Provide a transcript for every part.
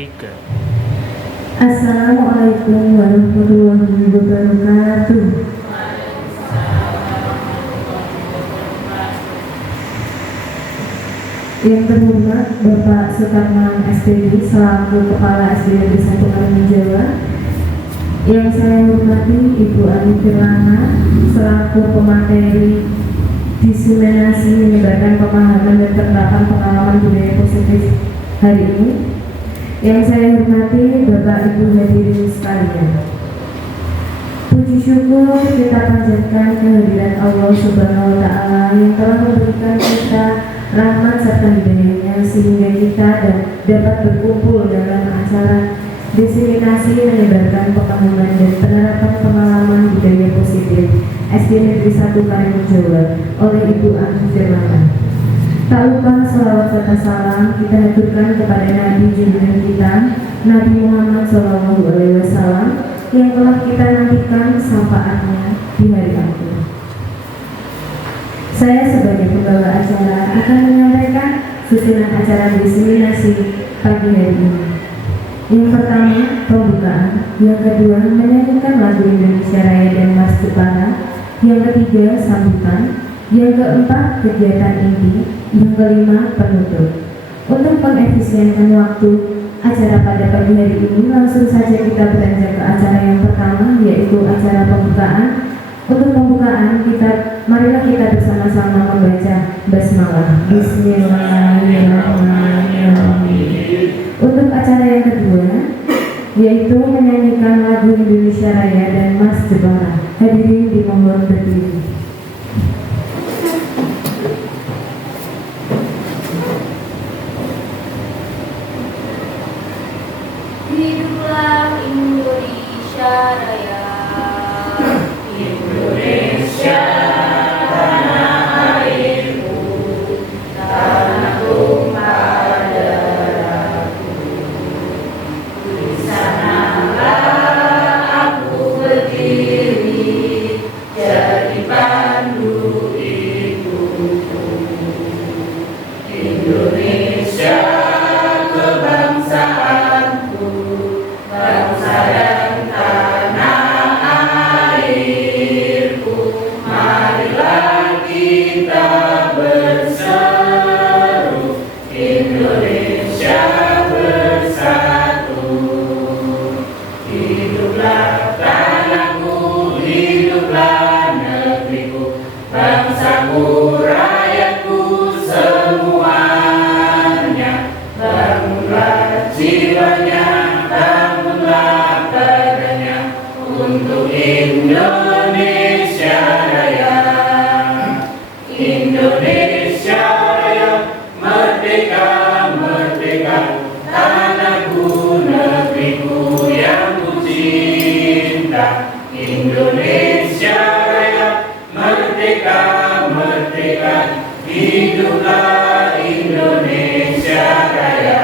3. Assalamualaikum warahmatullahi wabarakatuh. Yang terhormat Bapak Sutarman SPD selaku Kepala SD Negeri 1 Karimun Jawa. Yang saya hormati Ibu Ani Firlana selaku pemateri diseminasi menyebarkan pemahaman dan penerapan pengalaman budaya positif hari ini. Yang saya hormati Bapak Ibu hadirin sekalian. Puji syukur kita panjatkan kehadiran Allah Subhanahu wa Ta'ala yang telah memberikan kita rahmat serta hidayahnya sehingga kita dapat berkumpul dalam acara diseminasi menyebarkan pemahaman dan penerapan pengalaman budaya positif SD Negeri 1 Karimun Jawa oleh Ibu Ani Firlana. Tak lupa salawat serta salam kita haturkan kepada Nabi junjungan kita Nabi Muhammad SAW yang telah kita nantikan syafaatnya di hari akhir. Saya sebagai pembawa acara akan menyampaikan susunan acara diseminasi pagi hari ini. Yang pertama, pembukaan. Yang kedua, menyanyikan lagu Indonesia Raya dan Mars Jepara. Yang ketiga, sambutan. Yang keempat, kegiatan inti. Yang kelima, penutup. Untuk mengefisienkan waktu acara pada pagi hari ini, langsung saja kita beranjak ke acara yang pertama, yaitu acara pembukaan. Untuk pembukaan marilah kita bersama-sama membaca basmalah. Bismillahirrahmanirrahim. Untuk acara yang kedua, yaitu menyanyikan lagu Indonesia Raya dan Mars Jepara. Hadirin dimohon berdiri. Hiduplah Indonesia Raya. Indonesia tanah airku, tanah tumpah darahku. Di sanalah aku berdiri, jadi pandu ibuku. Indonesia kebangsaanku, bangsa dan tanah airku. Marilah kita berseru, Indonesia bersatu. Hiduplah tanahku, hiduplah negeriku, bangsaku, rakyatku semuanya. Bangunlah jiwanya, bangunlah badannya untuk Indonesia Raya. Indonesia Raya, merdeka, merdeka, tanahku, negeriku yang ku cinta. Indonesia Raya, merdeka, merdeka, hiduplah Indonesia Raya.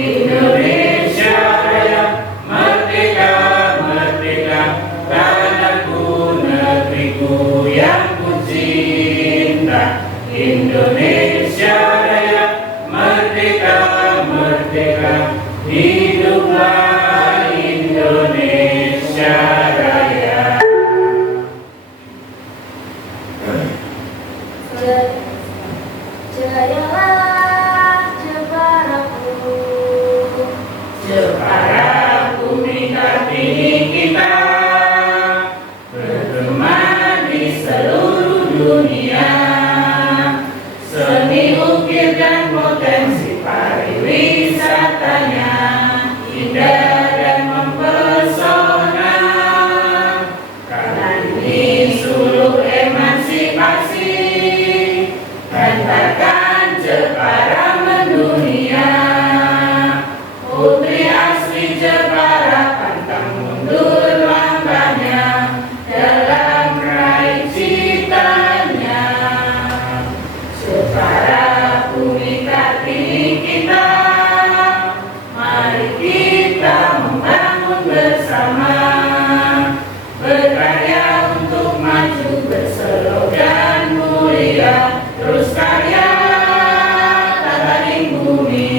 Indonesia Raya, merdeka, merdeka, tanahku, negeriku yang ku cinta. Indonesia Raya, merdeka, merdeka, hiduplah Indonesia Raya. Jayalah Jeparaku, Jepara bumi Kartini kita, bergema di seluruh dunia. Seni ukir dan potensi pariwisatanya indah dan mempesona. Karena ini suluh emansipasi, hantarkan Jepara mendunia. Putri asli Jepara pantang mundur langkahnya dalam meraih citanya. Jepara bumi Kartini kita, mari kita membangun bersama, berkarya untuk maju, berslogan mulia, terus karya tak banding bumi.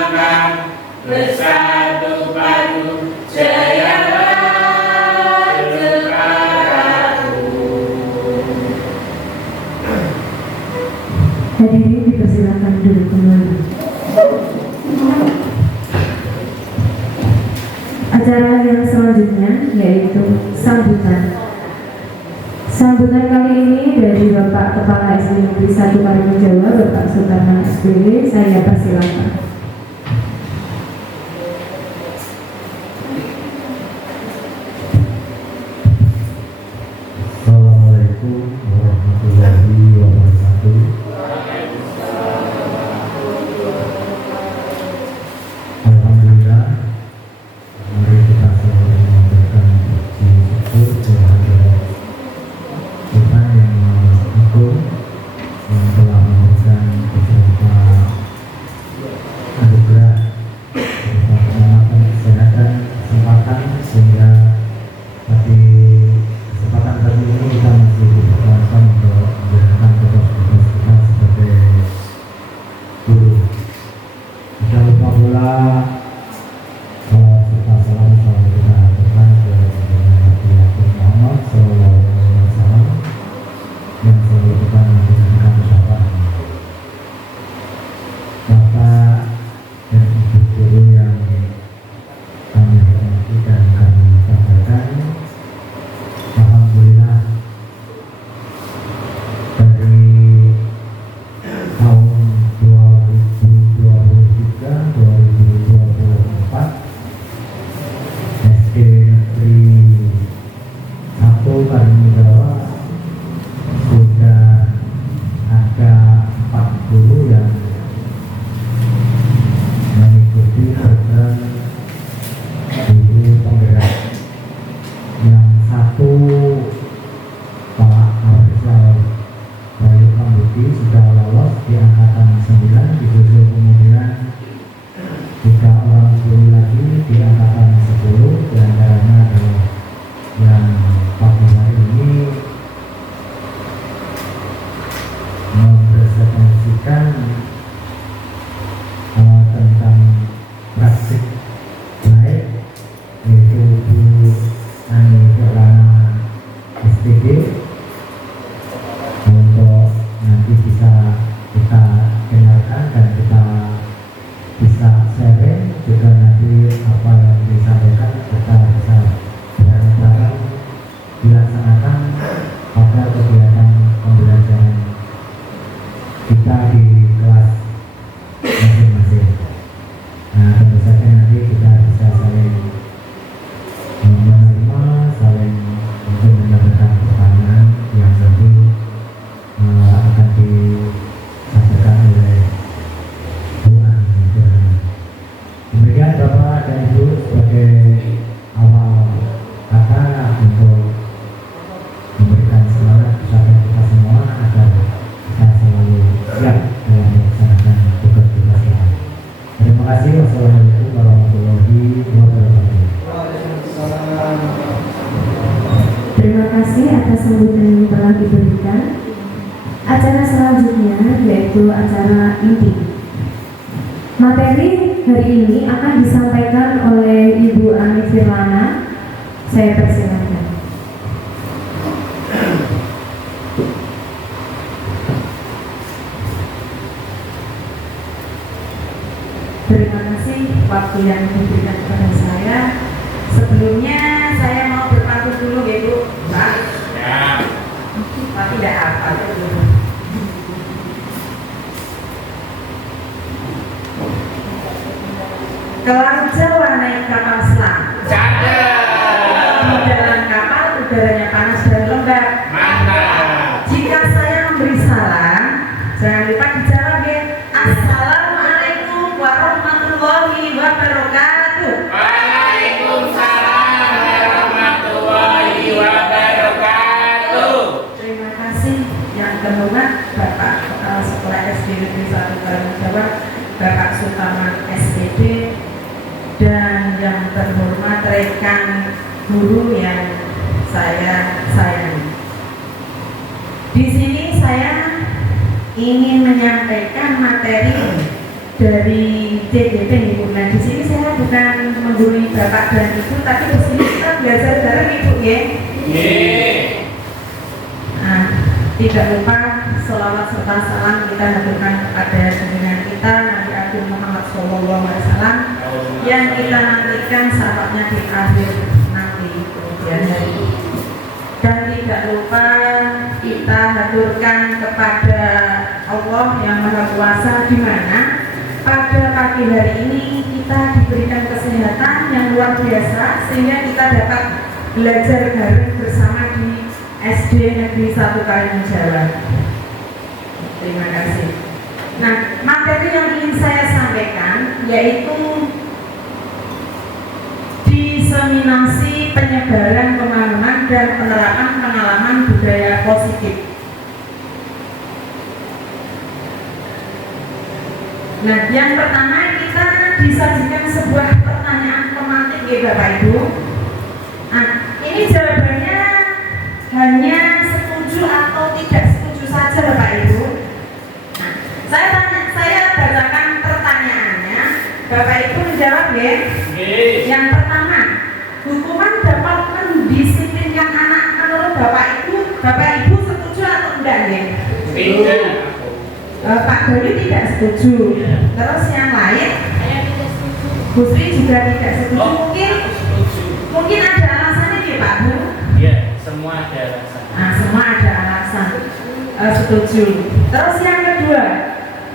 perjuangan bersatu padu jayalah Jeparaku. Hadirin dipersilakan duduk kembali. Acara yang selanjutnya yaitu sambutan. Sambutan kali ini dari Bapak Kepala SD Negeri 1 Karimun Jawa, Bapak Sutarman SPY. Saya persilakan. Assalamualaikum warahmatullahi wabarakatuh. Alhamdulillah, mari kita selalu mengucapkan puji syukur kehadirat Tuhan yang Maha Agung yang telah memberikan beberapa anugerah berupa keselamatan, kesehatan, kesempatan sehingga pada kesempatan kali ini kita masih diperkenankan untuk menjalankan tugas-tugas kita sebagai guru. Jangan lupa pula serta salam selalu kita aturkan ke Nabi Muhammad SAW yang selalu kita melakukan ucapan. Bapak dan Ibu guru yang kami hormati dan kami banggakan, alhamdulillah dari tahun 2023-2024 SD Negeri 1 Karimun Jawa sudah ada 4 guru yang mengikuti program guru penggerak. Yang satu Pak Afrizal Bayu Kambuti sudah lolos di angkatan 9, disusul kemudian 3 orang guru lagi di angkatan 10, diantaranya adalah yang pagi hari ini mempresentasikan tentang praktik baik, yaitu Bu Ani Firlana SPG, untuk nanti bisa kita dengarkan dan kita bisa sharing juga nanti apa yang disampaikan kita bisa bareng-bareng dilaksanakan pada kegiatan pembelajaran kita di kelas masing-masing. Nah, tentu saja nanti kita bisa saling menerima, saling mungkin menyampaikan pertanyaan yang nanti akan disampaikan oleh Bu Ani. Demikian Bapak dan Ibu sebagai awal kata untuk memberikan semangat kepada kita semua agar kita selalu siap dalam melaksanakan tugas-tugas kita. Terima kasih. Wassalamualaikum warahmatullahi wabarakatuh. Terima kasih atas sambutan yang telah diberikan. Acara selanjutnya yaitu acara inti. Materi hari ini akan disampaikan oleh Ibu Ani Firlana. Saya persilakan. Terima kasih waktu yang diberikan kepada saya. Sebelumnya saya mau berpantun dulu ya Bu, Pak. Ya. Tapi tidak apa dulu. Ke laut Jawa naik kapal selam. Di dalam kapal udaranya panas dan lembab. Mantap. Jika saya memberi salam, jangan lupa dijawab ya. Assalamualaikum warahmatullahi wabarakatuh. Waalaikumsalam warahmatullahi wabarakatuh. Terima kasih yang terhormat Bapak Kepala Sekolah SD Negeri 1 Karimun Jawa, Bapak Sutarman SPD, dan yang terhormat rekan guru yang saya sayangi. Di sini saya ingin menyampaikan materi dari CGP Ibu. Nah di sini saya bukan menggurui Bapak dan Ibu, tapi di sini kita belajar bareng Ibu ya. Nah, tidak lupa selawat serta salam kita haturkan kepada junjungan kita Nabi Agung Muhammad SAW yang kita nantikan sahabatnya di akhir nanti kemudian hari. Dan tidak lupa kita haturkan kepada Allah yang Maha Kuasa, di mana pada pagi hari ini kita diberikan kesehatan yang luar biasa sehingga kita dapat belajar bareng bersama di SD Negeri 1 Karimun Jawa. Terima kasih. Nah, materi yang ingin saya sampaikan yaitu diseminasi penyebaran pemahaman dan penerapan pengalaman budaya positif. Nah, yang pertama kita disajikan sebuah pertanyaan pemantik ya Bapak Ibu. Nah, ini jawabannya hanya setuju atau tidak setuju saja Bapak Ibu. Nah, saya bacakan pertanyaannya, Bapak Ibu menjawab ya. Yang pertama, hukuman dapat mendisiplinkan anak menurut Bapak Ibu setuju atau enggak ya? Tidak. Pak Doni tidak setuju. Terus yang lain? Saya tidak setuju. Bu Sri juga tidak setuju. Mungkin ada alasannya ya Pak Bu? Ya, semua ada alasan. Nah, semua ada alasan. Setuju. Terus yang kedua,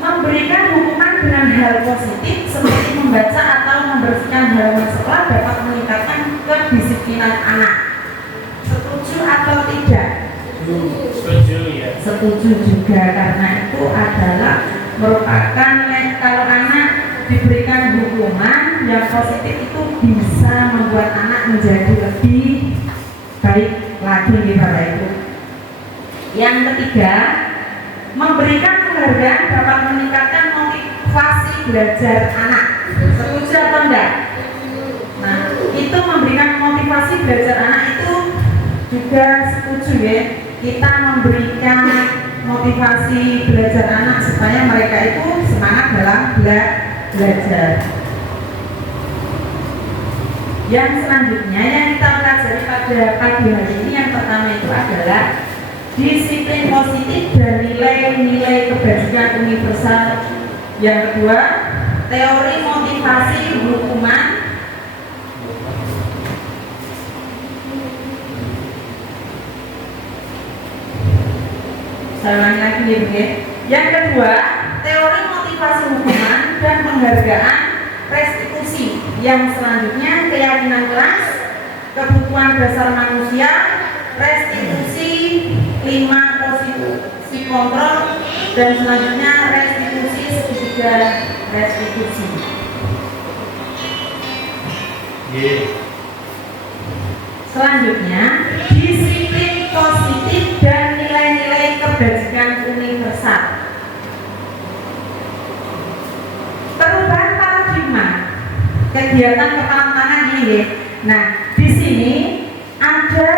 memberikan hukuman dengan hal positif seperti membaca atau membersihkan halaman sekolah dapat meningkatkan kedisiplinan anak. Setuju atau tidak? Setuju ya. Setuju juga, karena itu adalah merupakan kalau anak diberikan hukuman yang positif itu bisa membuat anak menjadi lebih baik lagi nih Bapak Ibu. Yang ketiga, memberikan penghargaan dapat meningkatkan motivasi belajar anak. Setuju atau enggak? Nah, itu memberikan motivasi belajar anak itu juga setuju ya. Kita memberikan motivasi belajar anak supaya mereka itu semangat dalam belajar. Yang selanjutnya yang kita pelajari pada pagi hari ini yang pertama itu adalah disiplin positif dan nilai-nilai kebajikan universal. Yang kedua, teori motivasi hukuman. Saya ulangi lagi ya Bu ya. Yang kedua, teori motivasi hukuman dan penghargaan restitusi. Yang selanjutnya, keyakinan keras, kebutuhan dasar manusia, restitusi, 5 posisi kontrol, dan selanjutnya restitusi segitiga restitusi. Selanjutnya, disiplin positif dan nilai-nilai kebajikan universal. Perubahan paradigma kegiatan kepala tangan ini. Nah, di sini ada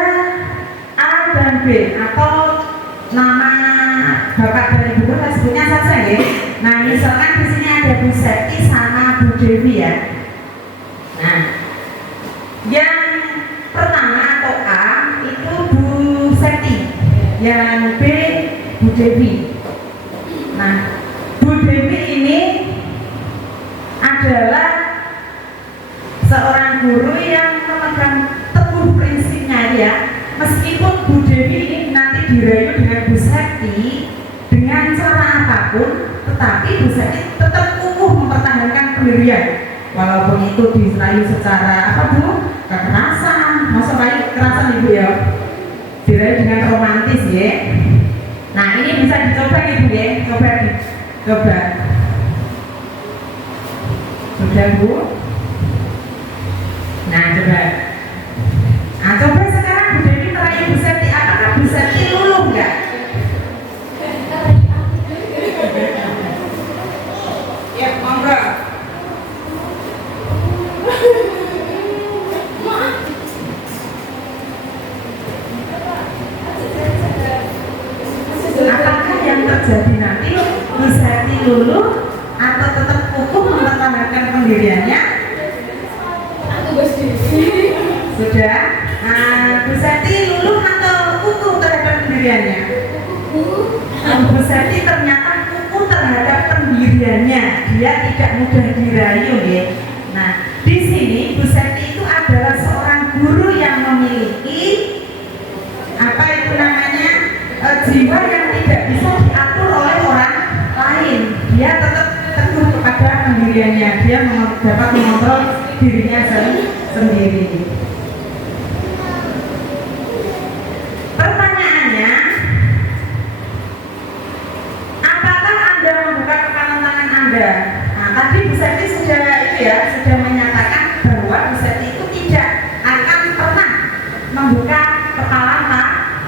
A dan B atau nama Bapak dan Ibu kita sebutnya saja ya. Nah, misalkan di sini ada Bu Septi sama Bu Dewi ya. Nah, yang pertama atau A itu Bu Septi, yang B Bu Dewi. Nah, Bu Dewi ini adalah seorang guru yang memegang teguh prinsipnya ya. Meskipun Bu Dewi ini nanti dirayu dengan Bu Septi dengan cara apapun, tetapi Bu Septi tetap kukuh mempertahankan pendirian. Walaupun itu dirayu secara apa Bu? Kekerasan, masa rayu kekerasan Ibu ya? Dirayu dengan romantis ya. Nah, ini bisa dicoba Ibu ya, coba. Sudah Bu? Nah, coba. Nah, coba sekarang Bu Dewi merayu Bu Septi, apakah Bu Septi luluh enggak? Ya, monggo. Apakah yang terjadi nanti Bu Septi luluh atau tetap melanjutkan pendiriannya? Sudah. Bu Seti luluh atau kuku terhadap pendiriannya? Bu Seti ternyata kuku terhadap pendiriannya. Dia tidak mudah dirayu ya. Nah, di sini Bu Seti itu adalah seorang guru yang memiliki apa itu namanya jiwa yang tidak bisa diatur oleh orang lain. Dia tetap teguh kepada pendiriannya. Dia dapat mengontrol dirinya sendiri. Pertanyaannya, apakah Anda membuka kepala tangan Anda? Nah, tadi Bu Seti sudah menyatakan bahwa Bu Seti itu tidak akan pernah membuka kepala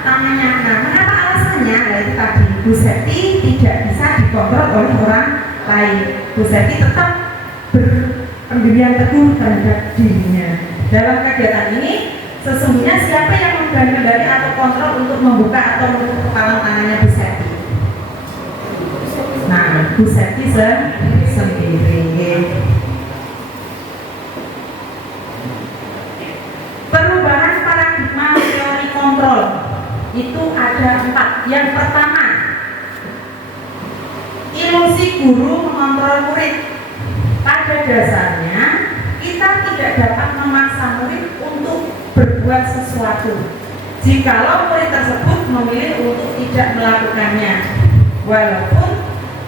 tangannya. Nah, mengapa alasannya? Nah, itu tadi Bu Seti tidak bisa dikontrol oleh orang lain. Bu Seti tetap berpendirian teguh terhadap dirinya. Dalam kegiatan ini, sesungguhnya siapa yang mengendali atau kontrol untuk membuka atau menutup kepala tangannya Bu Seti? Nah, Bu Seti sendiri. Perubahan paradigma teori kontrol itu ada 4. Yang pertama, ilusi guru mengontrol murid. Pada dasarnya, kita tidak dapat memaksa murid untuk berbuat sesuatu jikalau murid tersebut memilih untuk tidak melakukannya, walaupun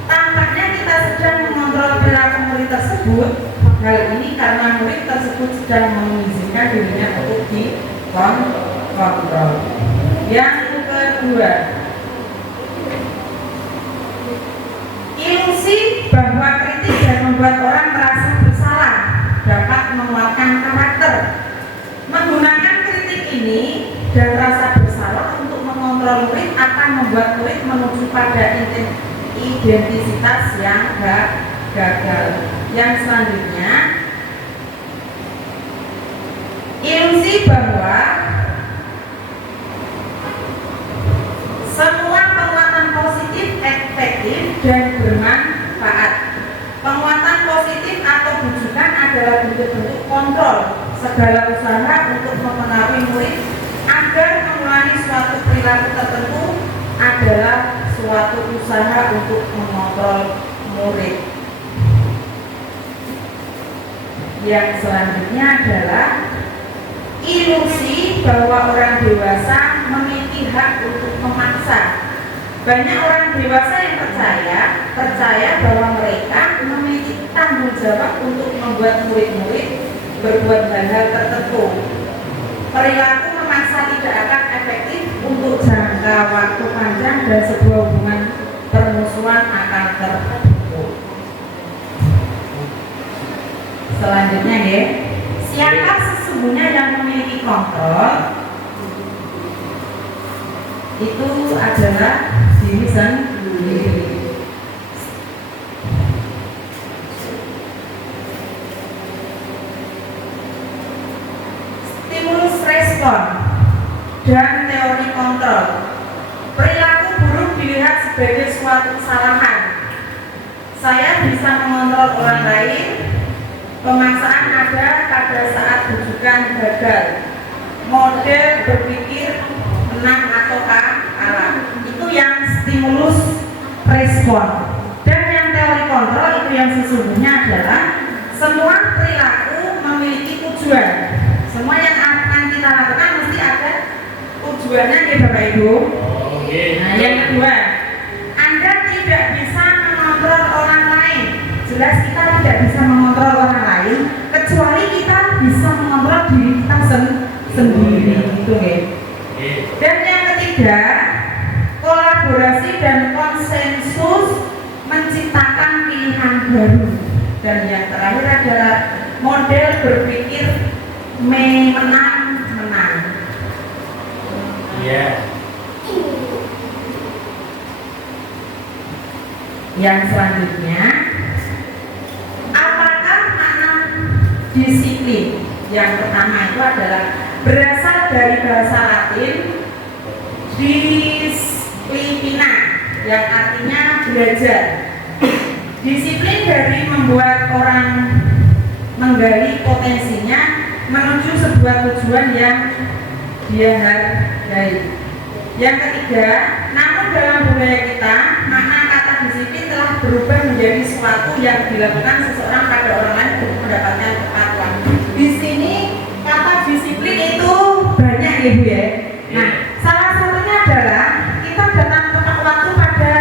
tampaknya kita sedang mengontrol perilaku murid tersebut. Hal ini karena murid tersebut sedang mengizinkan dirinya untuk dikontrol. Yang kedua, ilusi bahwa kritik dan membuat orang merasa bersalah dapat menguatkan karakter. Menggunakan kritik ini dan rasa bersalah untuk mengontrol murid akan membuat murid menuju pada identitas yang gagal. Yang selanjutnya, ilusi bahwa semua penguatan positif efektif dan bermanfaat. Penguatan positif atau bujukan adalah bentuk-bentuk kontrol segala usaha untuk mempengaruhi murid agar mengulangi suatu perilaku tertentu adalah suatu usaha untuk mengontrol murid. Yang selanjutnya adalah ilusi bahwa orang dewasa memiliki hak untuk memaksa. Banyak orang dewasa yang percaya bahwa mereka memiliki tanggung jawab untuk membuat murid-murid berbuat hal-hal tertentu. Perilaku memaksa tidak akan efektif untuk jangka waktu panjang dan sebuah hubungan permusuhan akan terbentuk. Selanjutnya ya, siapa sesungguhnya yang memiliki kontrol? Itu adalah diri sendiri. Stimulus respon dan teori kontrol. Perilaku buruk dilihat sebagai suatu kesalahan. Saya bisa mengontrol orang lain. Pemaksaan ada pada saat bujukan gagal. Model berpikir menang atau kalah. Itu yang stimulus respon. Dan yang teori kontrol itu yang sesungguhnya adalah semua perilaku memiliki tujuan. Semua yang akan kita lakukan mesti ada tujuannya ya Bapak Ibu. Nah, yang kedua, Anda tidak bisa mengontrol orang lain. Jelas kita tidak bisa mengontrol orang lain kecuali kita bisa mengontrol diri kita sendiri gitu ya. Dan yang ketiga, kolaborasi dan konsensus menciptakan pilihan baru. Dan yang terakhir adalah model berpikir menang-menang. Iya. Yang selanjutnya, apakah makna disiplin? Yang pertama itu adalah berasal dari bahasa Latin disciplina yang artinya belajar. Disiplin dari membuat orang menggali potensinya menuju sebuah tujuan yang dia hargai. Yang ketiga, namun dalam budaya kita, makna kata disiplin telah berubah menjadi sesuatu yang dilakukan seseorang pada orang lain untuk mendapatkan kepatuhan. Di sini kata disiplin itu banyak ya Bu ya. Nah, salah satunya adalah kita datang tepat waktu pada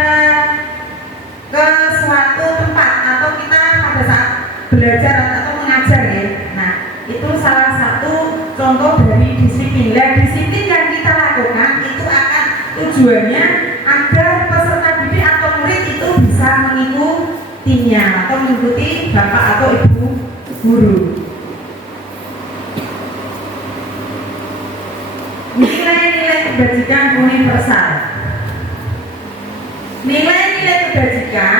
ke suatu tempat atau kita pada saat belajar atau mengajar ya. Nah, itu salah satu contoh dari disiplin. Nah, disiplin yang kita lakukan itu akan tujuannya agar peserta didik atau murid itu bisa mengikutinya atau mengikuti bapak atau ibu guru. Nilai-nilai kebajikan universal. Nilai-nilai kebajikan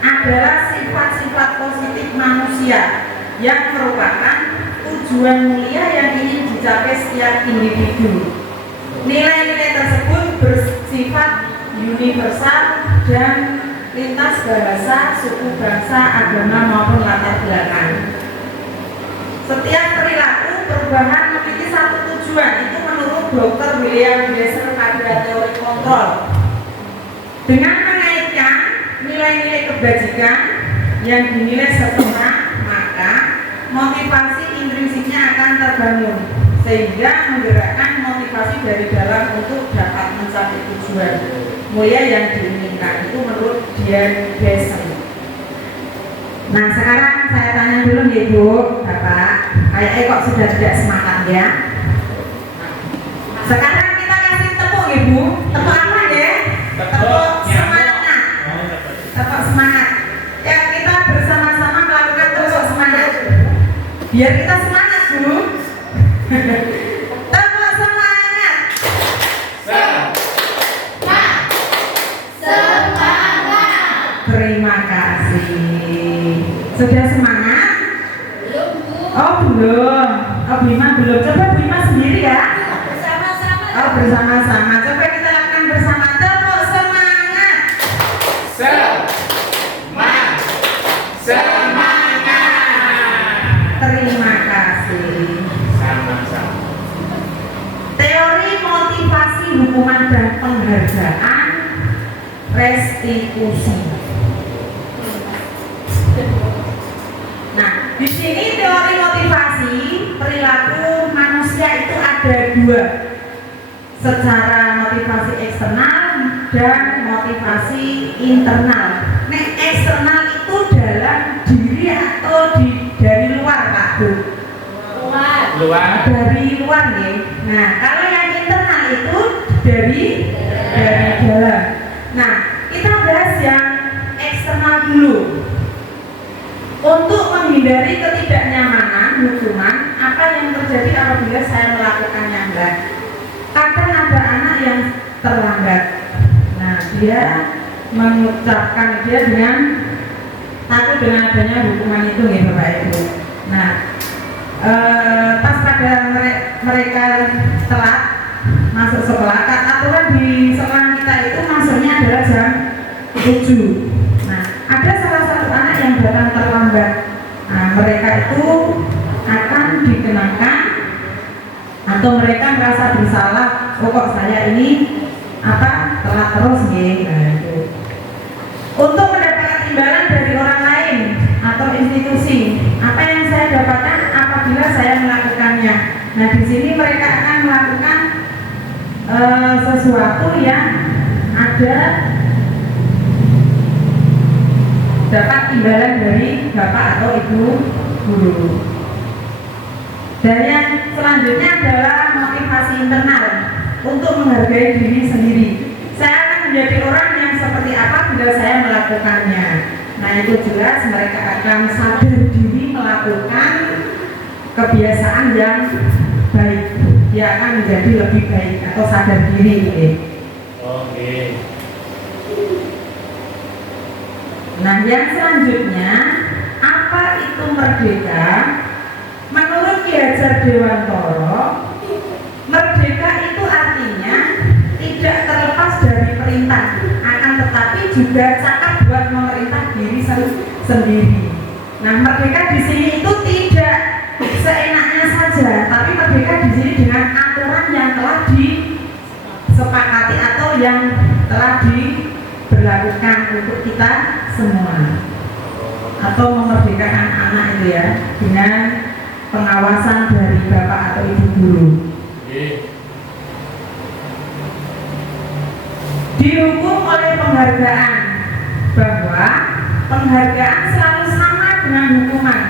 adalah sifat-sifat positif manusia yang merupakan tujuan mulia yang ingin dicapai setiap individu. Nilai-nilai tersebut bersifat universal dan lintas bahasa, suku, bangsa, agama maupun latar belakang. Setiap perilaku perubahan memiliki satu tujuan, itu menurut Dr. William Glasser pada teori kontrol. Dengan mengaitkan nilai-nilai kebajikan yang dinilai setengah, maka motivasi intrinsiknya akan terbangun sehingga menggerakkan motivasi dari dalam untuk dapat mencapai tujuan mulia yang diinginkan. Itu menurut Dian Glasser. Nah, sekarang saya tanya dulu nih Bu, Bapak, kayaknya kok sudah tidak semangat ya. Sekarang kita kasih tepuk ya Bu, tepuk apa ya? Tepuk semangat. Tepuk semangat. Ya, kita bersama-sama melakukan tepuk semangat. Biar kita semangat Bu. Tepuk semangat. Semangat. Terima kasih. Sudah semangat? Belum Bu. Oh belum. Oh Bima belum. Coba Bima sendiri ya. Bersama-sama. Oh bersama-sama. Coba kita lakukan bersama. Tepuk semangat. Semangat. Semangat. Terima kasih. Sama-sama. Teori motivasi hukuman dan penghargaan restitusi. Nah, di sini teori motivasi perilaku manusia itu ada dua, secara motivasi eksternal dan motivasi internal. Nah, eksternal itu dalam diri atau dari luar Pak Bu? Luar. Dari luar ya. Nah, kalau yang internal itu dari dalam. Nah, kita bahas yang eksternal dulu. Untuk menghindari ketidaknyamanan hukuman, apa yang terjadi apabila saya melakukannya enggak? Kadang ada anak yang terlambat. Nah, dia mengucapkan dia dengan takut dengan adanya hukuman itu ya Bapak Ibu. Nah, pas pada mereka telat masuk sekolah, aturan di sekolah kita itu masuknya adalah jam 7. Nah, ada salah satu anak yang datang terlambat. Nah, mereka itu akan dikenakan atau mereka merasa bersalah. Oh kok saya ini telat terus gitu. Nah, itu. Untuk mendapatkan imbalan dari orang lain atau institusi, apa yang saya dapatkan apabila saya melakukannya. Nah, di sini mereka akan melakukan sesuatu yang ada dapat imbalan dari bapak atau ibu guru. Dan yang selanjutnya adalah motivasi internal untuk menghargai diri sendiri. Saya akan menjadi orang yang seperti apa bila saya melakukannya. Nah, itu jelas mereka akan sadar diri melakukan kebiasaan yang baik. Dia akan menjadi lebih baik atau sadar diri. Oke. Nah, yang selanjutnya, apa itu merdeka? Menurut Ki Hajar Dewantara, merdeka itu artinya tidak terlepas dari perintah, akan tetapi juga cakap buat memerintah diri sendiri. Nah, merdeka di sini itu tidak seenaknya saja, tapi merdeka di sini dengan aturan yang telah disepakati atau yang telah diberlakukan untuk kita semua, atau memerdekakan anak itu ya, dengan pengawasan dari bapak atau ibu guru. Dihukum oleh penghargaan, bahwa penghargaan selalu sama dengan hukuman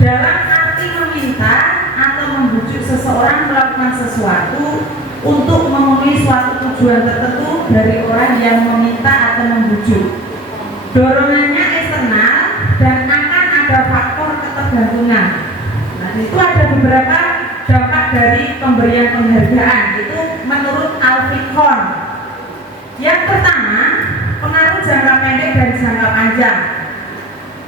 dalam arti meminta atau membujuk seseorang melakukan sesuatu untuk memenuhi suatu tujuan tertentu dari orang yang meminta atau membujuk. Dorongannya eksternal dan akan ada faktor ketergantungan. Nah, itu ada beberapa dampak dari pemberian penghargaan itu menurut Alfred Kohn. Yang pertama, pengaruh jangka pendek dan jangka panjang.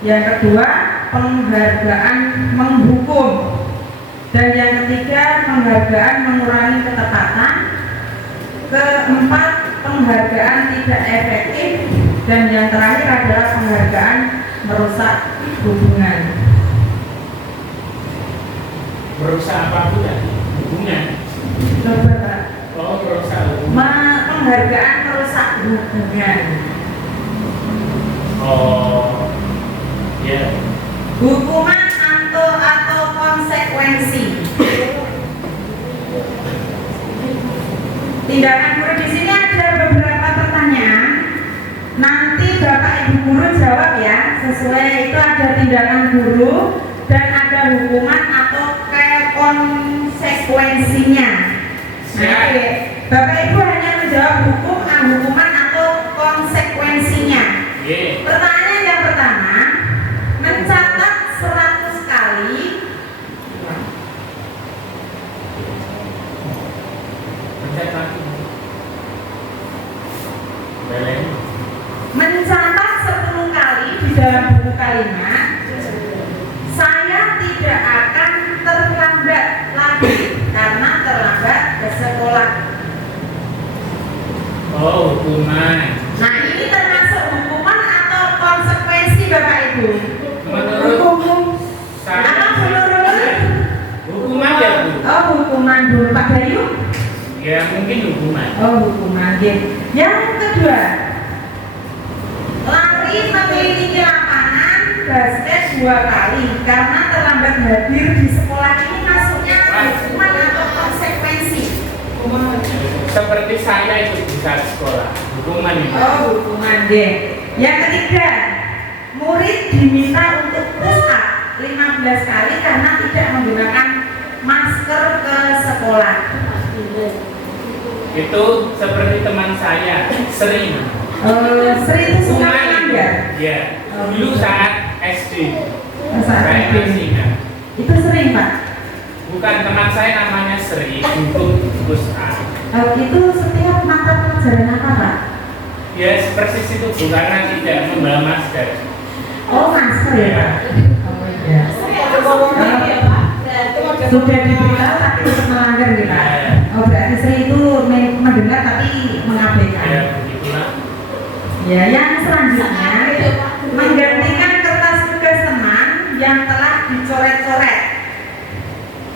Yang kedua, penghargaan menghukum. Dan yang ketiga, penghargaan mengurangi ketepatan. Keempat, penghargaan tidak efektif. Dan yang terakhir adalah penghargaan merusak hubungan. Merusak apa pun tadi? Hubungan. Coba Pak. Oh, merusak hubungan. Penghargaan merusak hubungan. Oh, ya. Hukuman atau konsekuensi. Tindakan guru di sini ada beberapa pertanyaan. Nanti Bapak Ibu guru jawab ya. Sesuai itu ada tindakan guru dan ada hukuman atau konsekuensinya. Nah, Bapak Ibu hanya menjawab hukuman atau konsekuensinya. Pertanyaan yang pertama, mencatat 100 kali mencatat 10 kali di dalam buku kalimat, saya tidak akan terlambat lagi karena terlambat ke sekolah. Oh, hukuman. Nah, ini termasuk hukuman atau konsekuensi Bapak Ibu? Menurut saya, hukuman ya Bu? Oh, hukuman dulu Pak Bayu? Ya mungkin hukuman. Oh, hukuman. Yang kedua, lari memiliki lapangan basket 2 kali karena terlambat hadir di sekolah. Ini masuknya hukuman atau konsekuensi? Seperti saya itu bisa sekolah. Hukuman itu. Oh, hukuman deh. Yang ketiga, murid diminta untuk push up 15 kali karena tidak menggunakan masker ke sekolah. Itu seperti teman saya, sering. Sering itu suka melanggar? Ya. Dulu saat SD. Saat Saya SD. masih ingat. Itu sering Pak? Bukan, teman saya namanya Sri untuk push up. Itu setiap mata pelajaran apa Pak? Ya persis itu, karena tidak membawa masker. Oh, masker ya Pak? Oh iya. Sudah diberitahu tapi tetap melanggar gitu Pak? Oh, berarti Sri itu mendengar tapi mengabaikan. Ya begitulah. Ya, yang selanjutnya menggantikan kertas tugas teman yang telah dicoret-coret.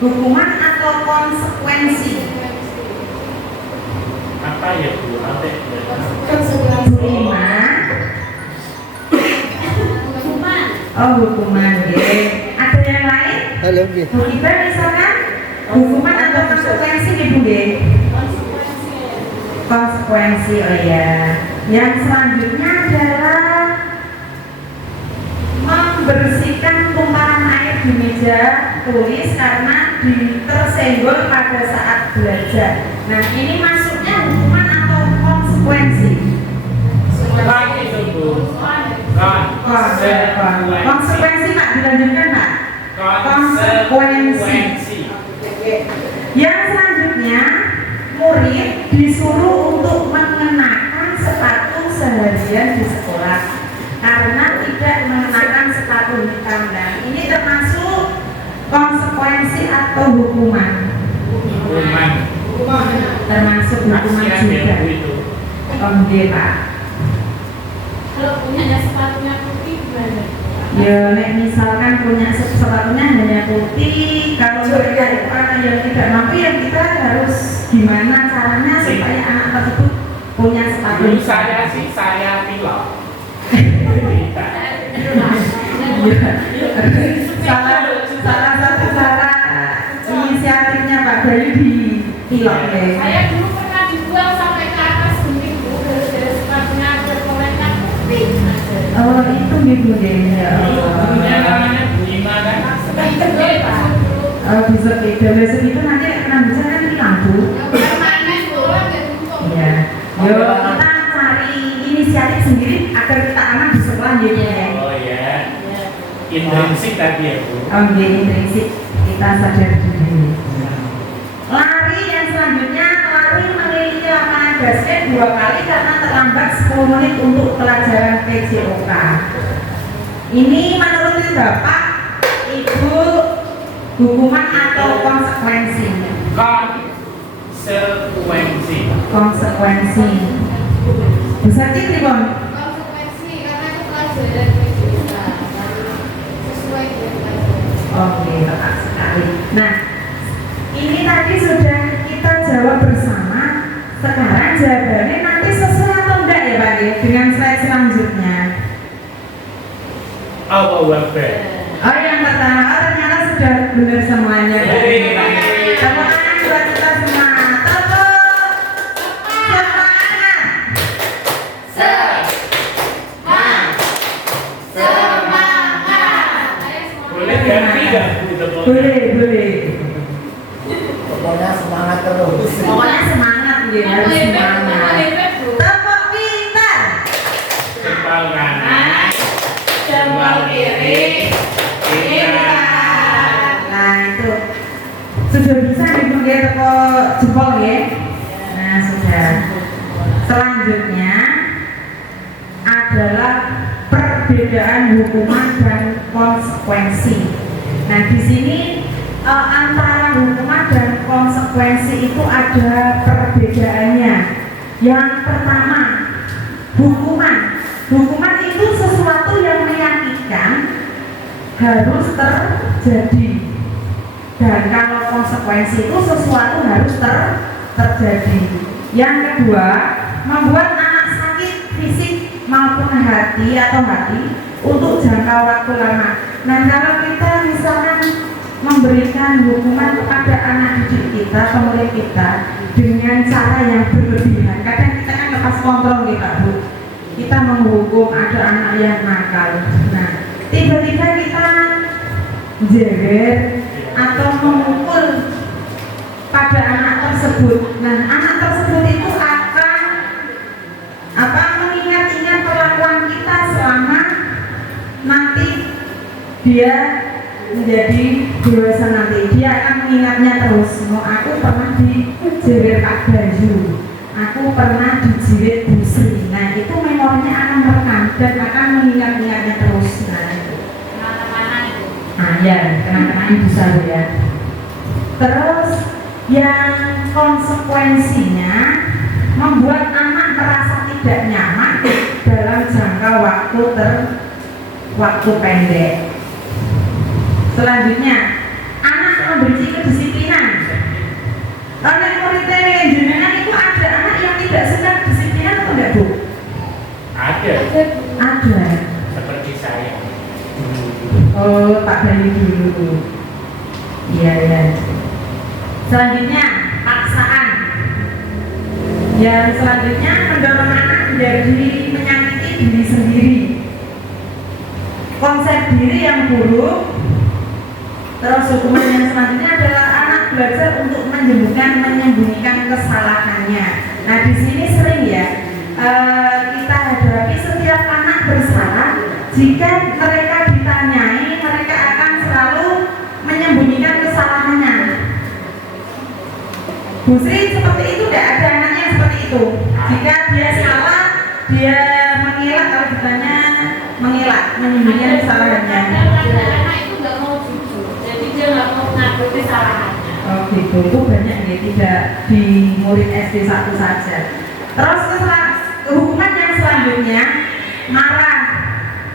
Hukuman atau konsekuensi? Apa ya Bu? Apa ya? Hukuman. Oh, hukuman. Ada yang lain? Halo, Bu. Bu Iba misalkan hukuman atau konsekuensi nih Bu? Konsekuensi, oh ya. Yang selanjutnya adalah membersihkan tumpahan air di meja tulis karena tersenggol pada saat belajar. Nah, ini masuknya hukuman atau konsekuensi? Kan itu Bu. Konsekuensi Pak, dilanjutkan Pak. Konsekuensi. Yang selanjutnya, murid disuruh untuk mengenakan sepatu seharian di sekolah karena tidak mengenakan sepatu hitam. Nah, ini termasuk konsekuensi atau hukuman? Hukuman. Termasuk hukuman Kasihan ya juga. Bu itu. Pak. Kalau punyanya sepatunya putih Ya, nek misalkan punya sepatunya hanya putih, kalau mereka itu anak yang tidak mampu, ya kita harus gimana caranya supaya anak tersebut punya sepatu. Dulu saya sih saya pilot. Salah satu cara inisiatifnya Pak Bayu di pilot ya. Saya dulu pernah dibuang sampai ke atas gunting Bu, dari sepatunya berkolekan putih. Oh, itu gitu ya. Punya namanya Bu Ima kan? Oh, bisa beda. Besok itu nanti akan bisa kan hilang Bu. Iya. Yo, kita cari inisiatif sendiri agar kita aman di sekolah ya. Oh ya. Intrinsik tadi ya Bu. Oh iya, intrinsik kita sadar diri. Lari yang selanjutnya, lari mengelilingi lapangan basket 2 kali karena terlambat 10 menit untuk pelajaran PJOK. Ini menurut Bapak, Ibu, hukuman atau konsekuensi? Konsekuensi. Konsekuensi. Besar Cik Ribon? Konsekuensi karena itu pelajaran PJOK sesuai dengan pelajaran. Oke, tepat sekali. Nah, ini tadi sudah kita jawab bersama. Sekarang jawabannya nanti sesuai atau enggak ya Pak ya? Dengan slide selanjutnya. Allahu Akbar. Oh yang pertama, oh ternyata sudah benar semuanya. Yeay. Tepuk tangan buat kita semua. Boleh ganti nggak Bu tepuk? Boleh. Pokoknya semangat terus. Pokoknya semangat ya, harus semangat. Tepuk pintar. Jempol kanan, jempol kiri, pintar. Nah itu sudah bisa dipakai tepuk jempol ya. Nah sudah. Selanjutnya adalah perbedaan hukuman dan konsekuensi. Nah di sini antara hukuman dan konsekuensi itu ada perbedaannya. Yang pertama, hukuman itu sesuatu yang menyakitkan harus terjadi, dan kalau konsekuensi itu sesuatu harus terjadi. Yang kedua, membuat anak sakit fisik maupun hati untuk jangka waktu lama. Nah kalau kita misalkan memberikan hukuman kepada anak didik kita, pemurid kita dengan cara yang berlebihan, kadang kita kan lepas kontrol nih Pak Bu, kita menghukum ada anak yang nakal. Nah tiba-tiba kita jewer atau memukul pada anak tersebut. Nah anak tersebut itu akan mengingat-ingat perlakuan kita selama nanti dia menjadi dewasa nanti. Dia akan mengingatnya terus. Aku pernah dijewer Pak Bayu, aku pernah dijirit Bu Sri. Nah itu memorinya akan merekam dan akan mengingat-ingatnya terus. Nah itu ya, kenang-kenang Ibu saya ya. Terus yang konsekuensinya membuat anak merasa tidak nyaman dalam jangka waktu pendek. Selanjutnya, anak membenci kedisiplinan. Karena muridnya yang jenengan itu ada anak yang tidak suka kedisiplinan atau enggak Bu? Ada. Ada. Seperti saya. Oh, Pak Bayu dulu. Iya. Selanjutnya, paksaan. Yang selanjutnya mendorong anak menjadi menyakiti diri sendiri. Konsep diri yang buruk. Terus hukuman yang selanjutnya adalah anak belajar untuk menyembunyikan kesalahannya. Nah di sini sering ya kita hadapi setiap anak bersalah. Jika mereka ditanyai, mereka akan selalu menyembunyikan kesalahannya. Bu Sri seperti itu, tidak ada anaknya seperti itu. Jika dia salah, dia mengelak, kalau ditanya mengelak, menyembunyikan kesalahannya. Anak itu nggak mau jujur, jadi dia nggak mau ngaku kesalahannya. Oh gitu, itu banyak ya, tidak di murid SD 1 saja. Terus hukuman yang selanjutnya, marah,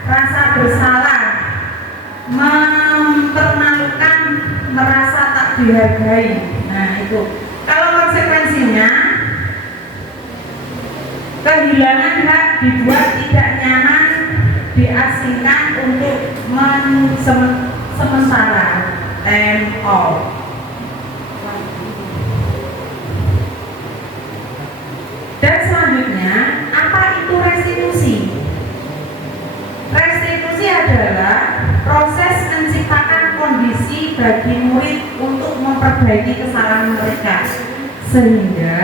rasa bersalah, mempermalukan, merasa tak dihargai. Nah itu, kalau konsekuensinya kehilangan hak, dibuat tidak nyaman, diasingkan untuk sementara, tempo. Dan selanjutnya, apa itu restitusi? Restitusi adalah proses menciptakan kondisi bagi murid untuk memperbaiki kesalahan mereka, sehingga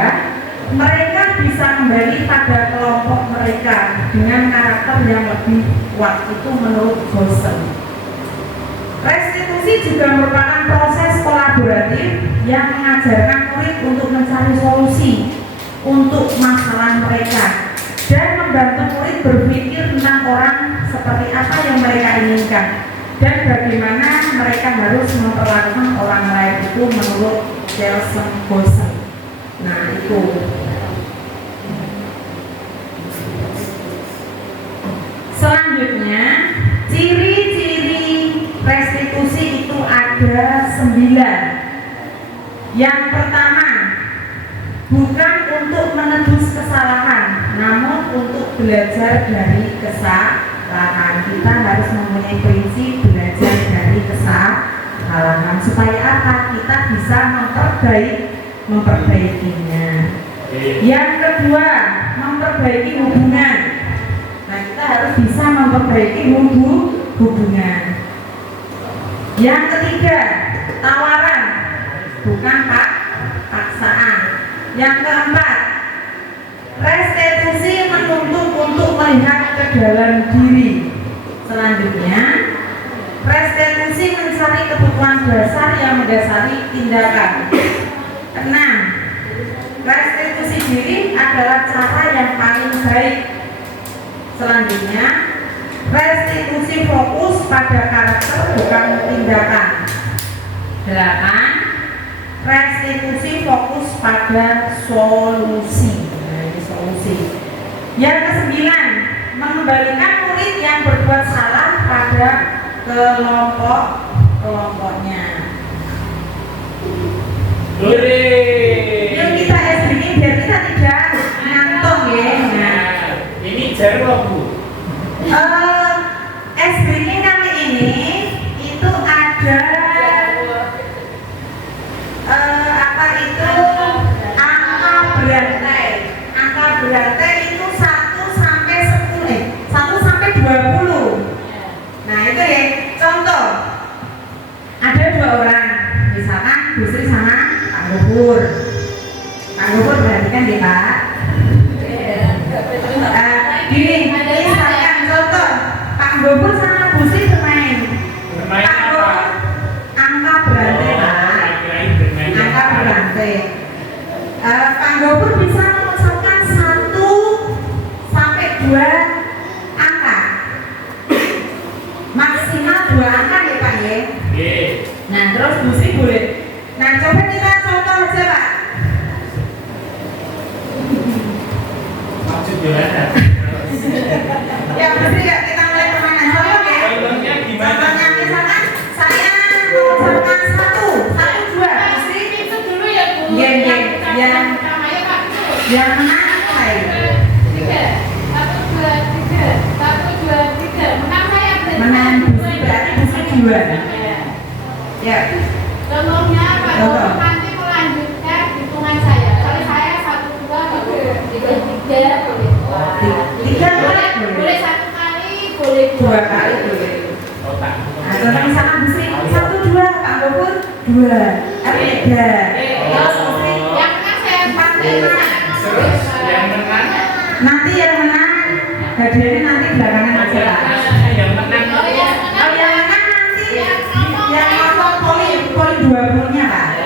mereka bisa kembali pada kelompok mereka dengan karakter yang lebih kuat. Itu menurut Gosen. Restitusi juga merupakan proses kolaboratif yang mengajarkan murid untuk mencari solusi untuk masalah mereka dan membantu murid berpikir tentang orang seperti apa yang mereka inginkan dan bagaimana mereka harus memperlakukan orang lain. Itu menurut Kelsen Gosen. Nah itu. Selanjutnya, ciri-ciri restitusi itu ada 9. Yang pertama, bukan untuk menebus kesalahan, namun untuk belajar dari kesalahan. Kita harus mempunyai prinsip belajar dari kesalahan. Supaya apa? Kita bisa memperbaikinya. Yang kedua, memperbaiki hubungan. Nah, kita harus bisa memperbaiki hubungan. Yang ketiga, tawaran, bukan paksaan. Yang keempat, restitusi menuntut untuk melihat ke dalam diri. Selanjutnya, restitusi mencari kebutuhan dasar yang mendasari tindakan. 6. Restitusi diri adalah cara yang paling baik. Selanjutnya, restitusi fokus pada karakter bukan tindakan. 8. Restitusi fokus pada solusi. Nah, ini solusi. Yang ke-9, mengembalikan murid yang berbuat salah pada kelompoknya. Yuk kita SBI biar kita tidak ngantuk ya. Nah, ini jarum Bu. SBI kali ini itu ada apa itu angka berantai. Angka berantai itu 1 sampai 10, 1 sampai 20. Nah itu ya, contoh ada 2 orang, misalkan Bu Sri sama Pak Gopur. Pak Gopur perhatikan deh Pak. Gini, misalkan contoh Pak Gopur sama Bu Sri bermain. Bermain Pak apa? Gopur angka berantai Pak. Angka berantai. Pak Gopur bisa mengucapkan 1 sampai 2 angka. Maksimal 2 angka ya Pak ya. Nah terus Bu Sri boleh. Nah coba kita contoh aja Pak. Maksud gimana? Ya Bu Sri ya, kita mulai permainan contoh ya. Contohnya gimana? Contohnya misalkan saya mengucapkan 1, 2 Bu Sri. Itu dulu ya Bu. Iya, iya. Yang pertama ya Pak. Yang menang saya. 1, 2, 3. 1, 2, 3. Menang saya berarti. Menang Bu Sri berarti Bu Sri 2. Ya. Contohnya Pak Contoh. Gopur nanti melanjutkan hitungan saya. Kalau saya 1, 2, Pak Gopur 3 boleh. 3 boleh. Boleh 1 kali, boleh 2 kali boleh. Otak. Nah, contoh misalkan Bu Sri 1, 2, Pak Gopur 2. Beda. Terus Bu Sri Yang menang saya 4, 5. Terus yang menang? nanti yang menang hadiahnya nanti belakangan aja Pak. Yang menang. Oh ya, Oh yang menang nanti yang ngomong poin 20-nya Pak.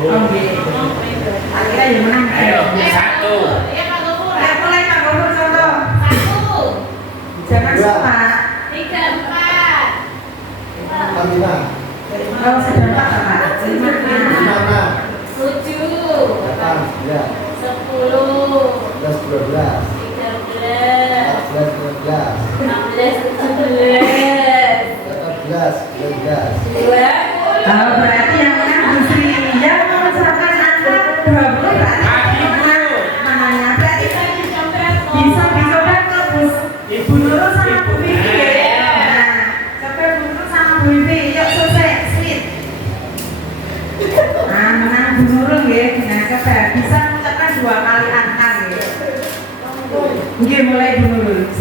Oh gitu. Akhirnya yang menang. Ayo, 1. Ya Pak Gopur. Ayo mulai Pak Gopur contoh. 1, Jangan Dua. suka. 3, 4. Kamina, Kalau sudah Pak Pak. 5. 7, 8, 9, 10, 11, 12, 13, 14, 15, 16, 17, 14, Berarti yang menang Bu Sri. Yang mengucapkan angka 20 berarti namanya. Berarti bisa dicoba ke Bu Nurul sama Bu Vivi ya. Nah, coba Bu Nurul sama Bu Vivi. Yuk selesai, sweet. Nah, menang Bu Nurul ya. Nah, coba bisa mengucapkan 2 kali angka ya. Oke, mulai Bu Nurul. 18,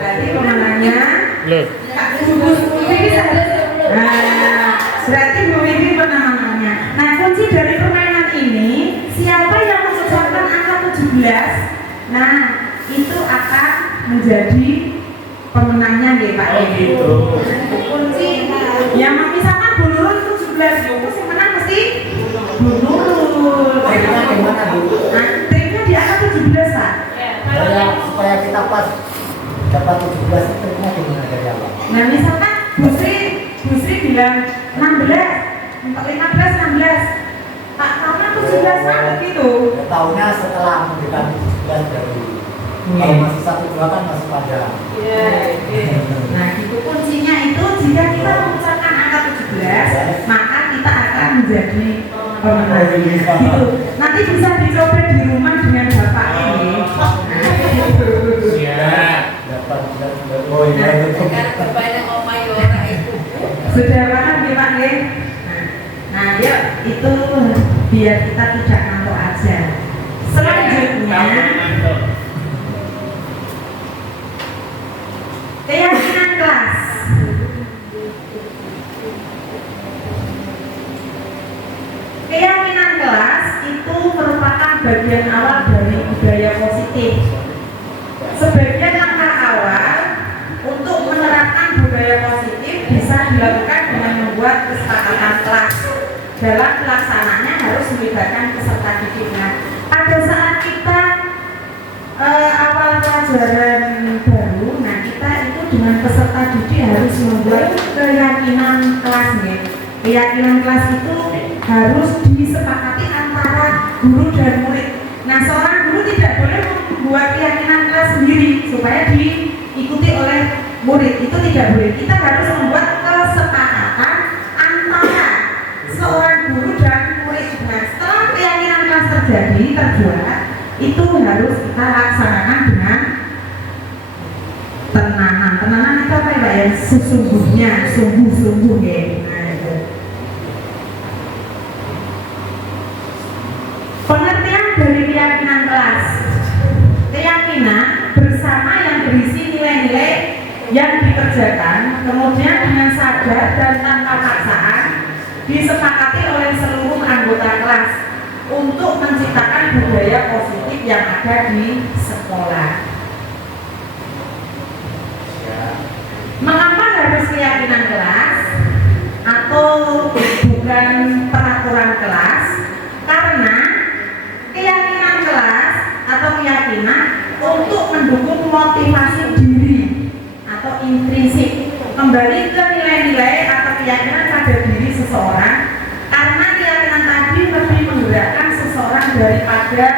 Berarti pemenangnya Loh. Bu Vivi berarti Bu Vivi pemenangnya. Nah, kunci dari permainan ini, siapa yang mengucapkan angka 17, nah itu akan menjadi pemenangnya ya Pak. Oh gitu. Kunci yang memisahkan Bu Nurul 17, terus yang menang mesti Bu Nurul. Triknya gimana Bu? Nah, triknya di angka 17 Pak. Supaya kita pas dapat 17 itu triknya gimana dari awal? Nah, misalkan Bu Sri bilang 16, 15, 16. Pak Karena 17 banget gitu. Ya, tahunya setelah memberikan 17 dari kalau masih 1-2 kan masih panjang. Iya. Nah, itu kuncinya itu jika kita mengucapkan angka 17, maka kita akan menjadi pemenang. Gitu. Nanti bisa dicoba di rumah dengan Bapak ini. Ya. Dapat oh iya itu. Sudah paham ya Pak ya? Nah, ya itu biar kita tidak ngantuk aja. Selanjutnya, keyakinan kelas. Keyakinan kelas itu merupakan bagian awal dari budaya positif. Sebagian langkah awal untuk menerapkan budaya positif bisa dilakukan dengan membuat kesepakatan kelas. Dalam pelaksananya harus melibatkan peserta didiknya. Pada saat kita awal pelajaran baru, nah kita itu dengan peserta didik harus membuat keyakinan kelas nih. Keyakinan kelas itu harus disepakati antara guru dan murid. Nah, seorang guru tidak boleh membuat keyakinan kelas sendiri supaya diikuti oleh murid. Itu tidak boleh. Kita harus membuat kesepakatan antara seorang guru dan murid. Nah, setelah keyakinan kelas terbuat, itu harus kita laksanakan dengan tenanan. Tenanan itu apa ya Pak ya? Sesungguhnya, sungguh-sungguh ya. Nah, itu. Pengertian dari keyakinan kelas. Keyakinan bersama yang berisi nilai-nilai yang dikerjakan, kemudian dengan sadar dan tanpa paksaan disepakati oleh seluruh anggota kelas untuk menciptakan budaya positif yang ada di sekolah. Mengapa harus keyakinan kelas atau bukan peraturan kelas? Karena keyakinan kelas atau keyakinan untuk mendukung motivasi diri atau intrinsik, kembali ke nilai-nilai atau keyakinan pada diri seseorang, karena keyakinan tadi lebih menggerakkan seseorang daripada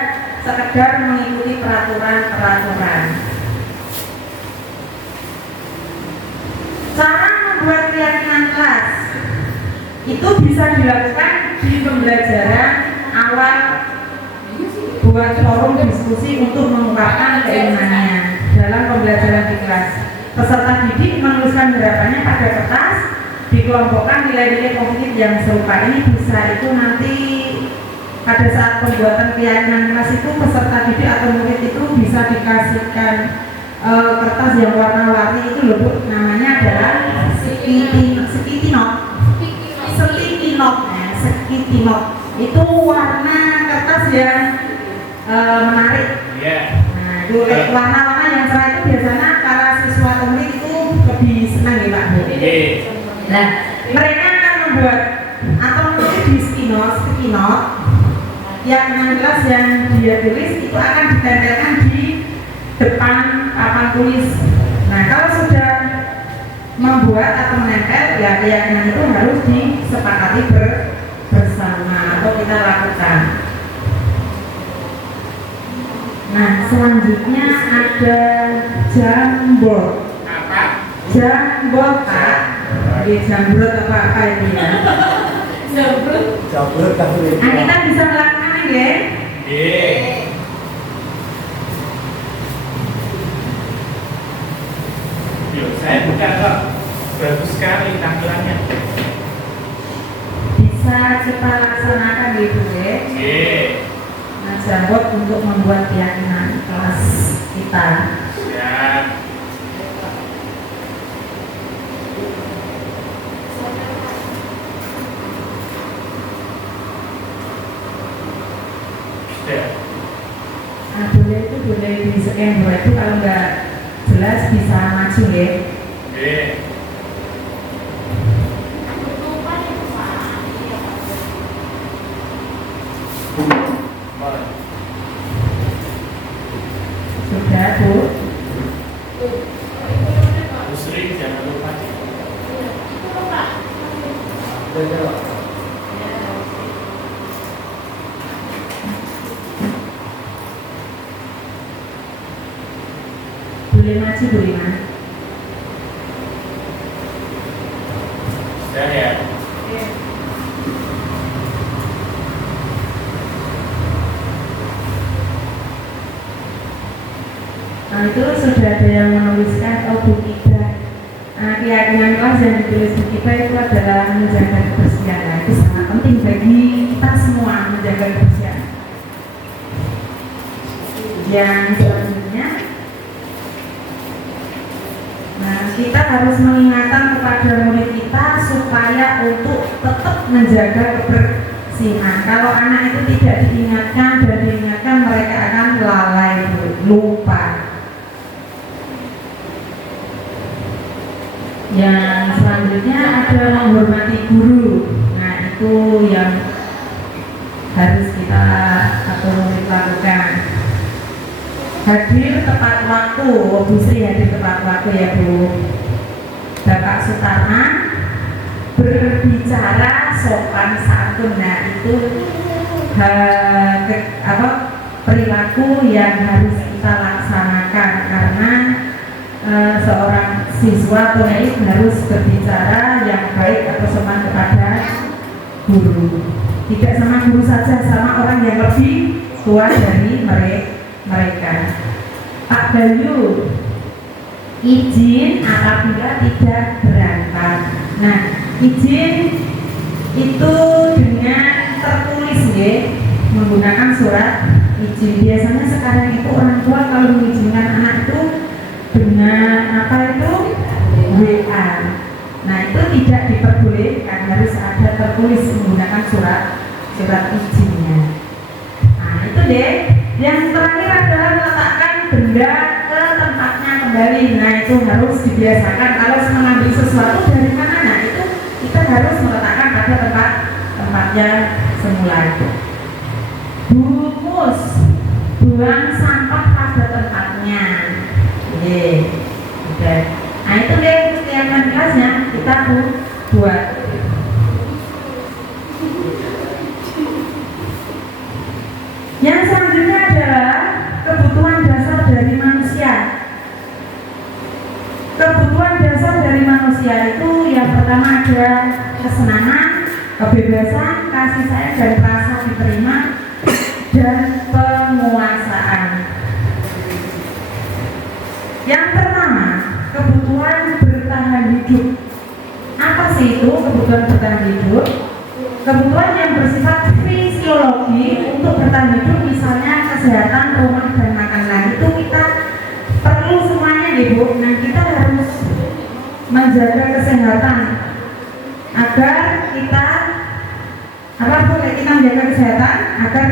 sekedar mengikuti peraturan-peraturan. Cara membuat keyakinan kelas itu bisa dilakukan di pembelajaran awal, buat forum diskusi untuk mengungkapkan keinginannya dalam pembelajaran di kelas. Peserta didik menuliskan harapannya pada kertas, dikelompokkan nilai-nilai positif yang serupa. Ini bisa itu nanti pada saat pembuatan keyakinan kelas itu peserta didik atau murid itu bisa dikasihkan kertas yang warna-warni itu loh Bu, namanya adalah sticky note. Itu warna kertas yang menarik. Nah, itu warna-warna yang cerah itu biasanya para siswa atau murid itu lebih senang ya Pak Bu. Nah, mereka akan membuat atau menulis di sticky note yang kelas yang dia tulis itu akan ditempelkan di depan papan tulis. Nah, kalau sudah membuat atau menempel, ya keyakinan itu harus disepakati bersama. kita lakukan. Nah, selanjutnya ada jambrut. Apa? Jambrut, Pak. Ini jambrut apa ini ya? Jambrut kan itu. Nah, kita bisa melakukan ya. Yuk, saya buka kok. Bagus sekali tampilannya. Bisa kita laksanakan gitu ya. Nah, jambrut untuk membuat keyakinan kelas kita. Siap. Sudah. Nah, boleh itu boleh di scan boleh itu kalau nggak jelas bisa maju ya. Boleh. Sudah Bu. Bu Sri, jangan lupa. Betul. Boleh maju Bu Rima. Sudah ya. Nah, itu sudah ada yang menuliskan Bu Kita. Nah, keyakinan kelas yang ditulis Bu Kita itu adalah menjaga kebersihan. Nah, itu sangat penting bagi kita semua menjaga kebersihan. Yang selanjutnya, nah, kita harus mengingatkan kepada murid kita supaya untuk tetap menjaga kebersihan. Kalau anak itu tidak diingatkan dan diingatkan, mereka akan lalai, lupa. Yang selanjutnya ada menghormati guru. Nah, itu yang harus kita atau lakukan. Hadir tepat waktu. Bu Sri hadir tepat waktu ya Bu. Bapak Sutarman berbicara sopan santun. Nah, itu perilaku yang harus kita laksanakan karena seorang siswa atau murid harus berbicara yang baik atau sopan kepada guru. Tidak sama guru saja, sama orang yang lebih tua dari mereka. Pak Bayu, izin apabila tidak berangkat. Nah, izin itu dengan tertulis ya, menggunakan surat izin. Biasanya sekarang itu orang tua kalau mengizinkan anak itu dengan apa itu WA. Nah, itu tidak diperbolehkan, harus ada tertulis menggunakan surat izinnya. Nah, itu deh. Yang terakhir adalah meletakkan benda ke tempatnya kembali. Nah, itu harus dibiasakan. Kalau mengambil sesuatu dari mana, nah itu kita harus meletakkan pada tempatnya semula. Bungus, buang sampah pada tempatnya. Oke. Nah, itu deh kegiatan kelasnya kita buat. Yang selanjutnya adalah kebutuhan dasar dari manusia. Kebutuhan dasar dari manusia itu yang pertama ada kesenangan, kebebasan, kasih sayang dan rasa diterima, dan penguasaan. Yang pertama, kebutuhan bertahan hidup. Apa sih itu kebutuhan bertahan hidup? Kebutuhan yang bersifat fisiologi untuk bertahan hidup, misalnya kesehatan, rumah, dan makan. Nah, itu kita perlu semuanya nih Bu. Nah, kita harus menjaga kesehatan agar kita kita menjaga kesehatan agar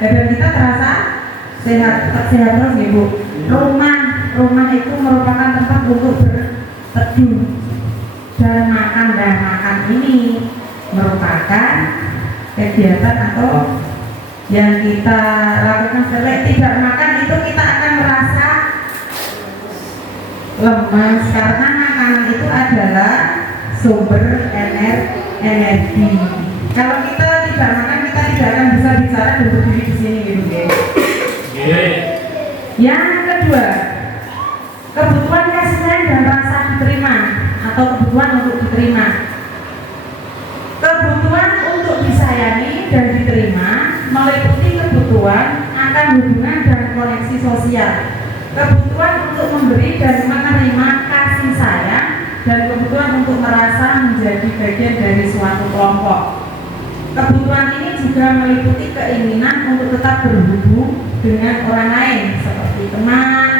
badan kita terasa sehat terus nih Bu. Rumah itu merupakan tempat untuk berteduh dan makan. Dan makan ini merupakan kegiatan atau yang kita lakukan. Setelah tidak makan itu kita akan merasa lemas karena makanan itu adalah sumber energi. Kalau kita tidak makan, kita tidak akan bisa bicara dan berdiri di sini gitu ya. Yang kedua, kebutuhan kasih sayang dan rasa diterima atau kebutuhan untuk diterima. Kebutuhan untuk disayangi dan diterima meliputi kebutuhan akan hubungan dan koneksi sosial, kebutuhan untuk memberi dan menerima kasih sayang, dan kebutuhan untuk merasa menjadi bagian dari suatu kelompok. Kebutuhan ini juga meliputi keinginan untuk tetap berhubung dengan orang lain seperti teman,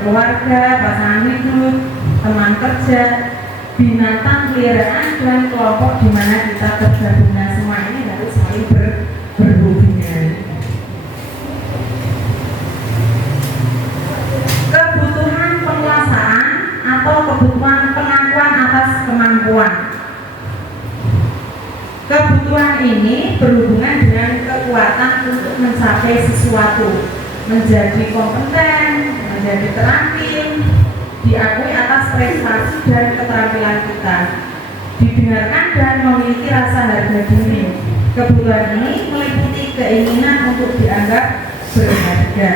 keluarga, pasangan hidup, teman kerja, binatang peliharaan, dan kelompok di mana kita tergabung. Nah, semua ini harus saling berhubungan. Kebutuhan penguasaan atau kebutuhan pengakuan atas kemampuan. Kebutuhan ini berhubungan dengan kekuatan untuk mencapai sesuatu, menjadi kompeten, menjadi terampil, diakui atas prestasi dan keterampilan kita, didengarkan dan memiliki rasa harga diri. Kebutuhan ini meliputi keinginan untuk dianggap berharga,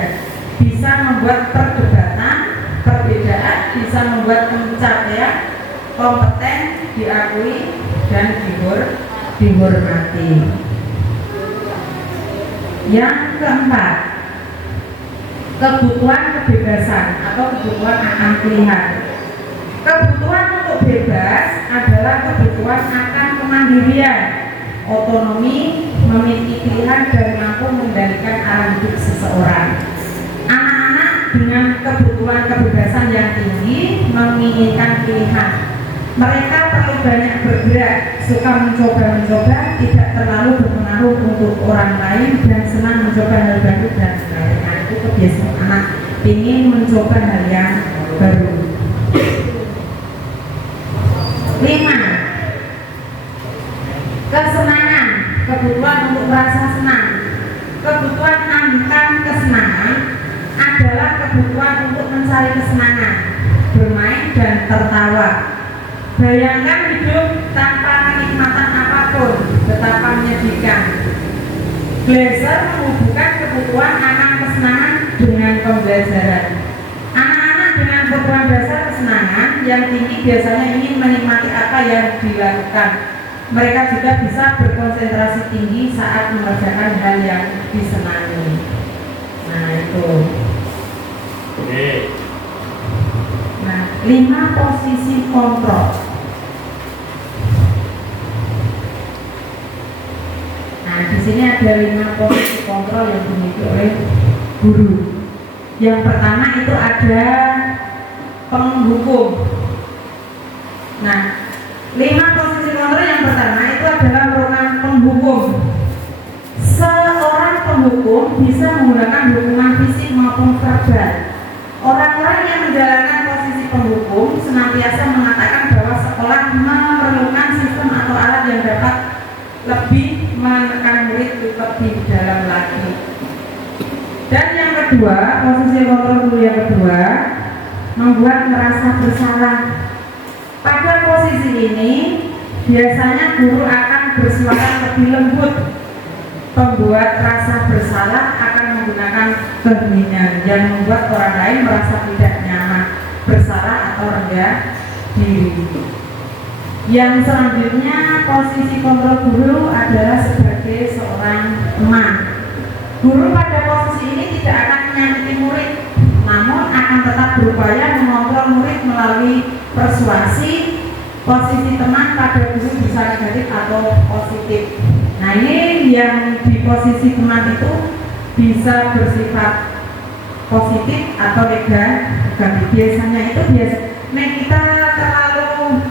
bisa membuat perdebatan, perbedaan, bisa membuat pencapaian kompeten, diakui dan dihormati. Yang keempat, kebutuhan kebebasan atau kebutuhan akan pilihan. Kebutuhan untuk bebas adalah kebutuhan akan kemandirian, otonomi, memiliki pilihan dan mampu mengendalikan arah hidup seseorang. Anak-anak dengan kebutuhan kebebasan yang tinggi menginginkan pilihan. Mereka perlu banyak bergerak, suka mencoba-mencoba, tidak terlalu berpengaruh untuk orang lain, dan senang mencoba hal baru dan sebagainya. Itu kebiasaan anak, ingin mencoba hal yang baru. 5. Kesenangan, kebutuhan untuk merasa senang. Kebutuhan akan kesenangan adalah kebutuhan untuk mencari kesenangan, bermain dan tertawa. Bayangkan hidup tanpa kenikmatan apapun, betapa menyedihkan. Glaser menghubungkan kebutuhan akan kesenangan dengan pembelajaran. Anak-anak dengan kebutuhan dasar kesenangan yang tinggi biasanya ingin menikmati apa yang dilakukan. Mereka juga bisa berkonsentrasi tinggi saat mengerjakan hal yang disenangi. Nah, itu. Nah, 5 posisi kontrol. Nah, di sini ada 5 posisi kontrol yang dimiliki oleh guru. Yang pertama itu ada penghukum. Nah, 5 posisi kontrol yang pertama itu adalah merupakan penghukum. Seorang penghukum bisa menggunakan hukuman fisik maupun verbal. Orang-orang yang menjalankan posisi penghukum senantiasa mengatakan bahwa sekolah memerlukan sistem atau alat yang dapat lebih menekan murid lebih dalam lagi. Dan yang kedua, posisi kontrol guru yang kedua, membuat merasa bersalah. Pada posisi ini biasanya guru akan bersuara lebih lembut. Pembuat rasa bersalah akan menggunakan keheningan yang membuat orang lain merasa tidak nyaman, bersalah atau rendah diri. Yang selanjutnya, posisi kontrol guru adalah sebagai seorang teman. Guru pada posisi ini tidak akan menyakiti murid, namun akan tetap berupaya mengontrol murid melalui persuasi. Posisi teman pada guru bisa negatif atau positif. Nah, ini yang di posisi teman itu bisa bersifat positif atau negatif. Biasanya itu kita terlalu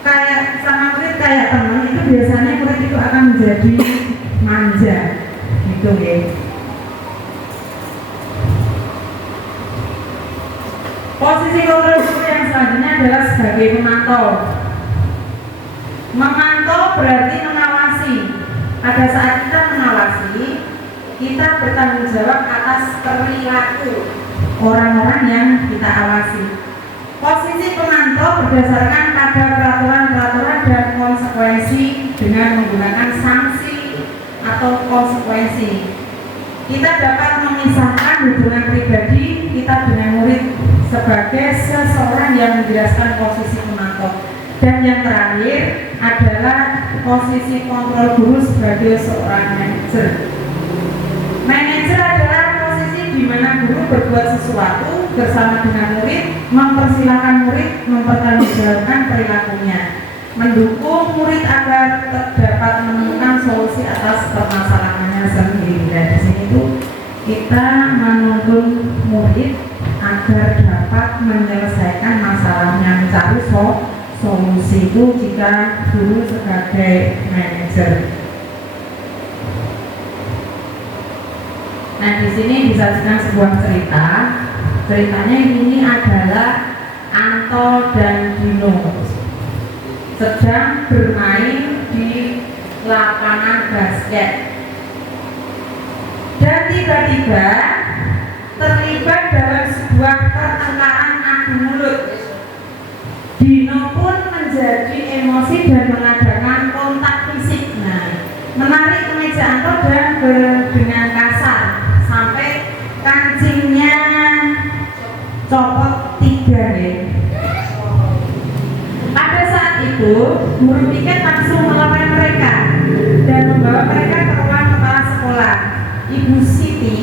kayak sama murid kayak teman, itu biasanya murid itu akan menjadi manja gitu ya. Posisi kontrol guru yang selanjutnya adalah sebagai pemantau. Memantau berarti mengawasi. Pada saat kita mengawasi, kita bertanggung jawab atas perilaku orang-orang yang kita awasi. Posisi pemantau berdasarkan pada peraturan-peraturan dan konsekuensi dengan menggunakan sanksi, atau konsekuensi. Kita dapat memisahkan hubungan pribadi kita dengan murid sebagai seseorang yang menjelaskan posisi penonton. Dan yang terakhir adalah posisi kontrol guru sebagai seorang manajer. Manajer adalah posisi di mana guru berbuat sesuatu bersama dengan murid, mempersilahkan murid mempertanggungjawabkan perilakunya, mendukung murid agar dapat menemukan solusi atas permasalahannya sendiri. Dan di sini tuh kita menuntun murid agar dapat menyelesaikan masalahnya, mencari solusi itu jika guru sebagai manajer. Nah, di sini disajikan sebuah cerita. Ceritanya ini adalah Anto dan Dino sedang bermain di lapangan basket. Dan tiba-tiba terlibat dalam sebuah pertengkaran adu mulut. Dino pun menjadi emosi dan mengadakan kontak fisik. Nah, menarik kemeja Anto dan dengan kasar sampai kancingnya copot 3 deh. Pada saat itu, guru piket langsung melawan mereka dan membawa mereka ke ruang kepala sekolah. Ibu Siti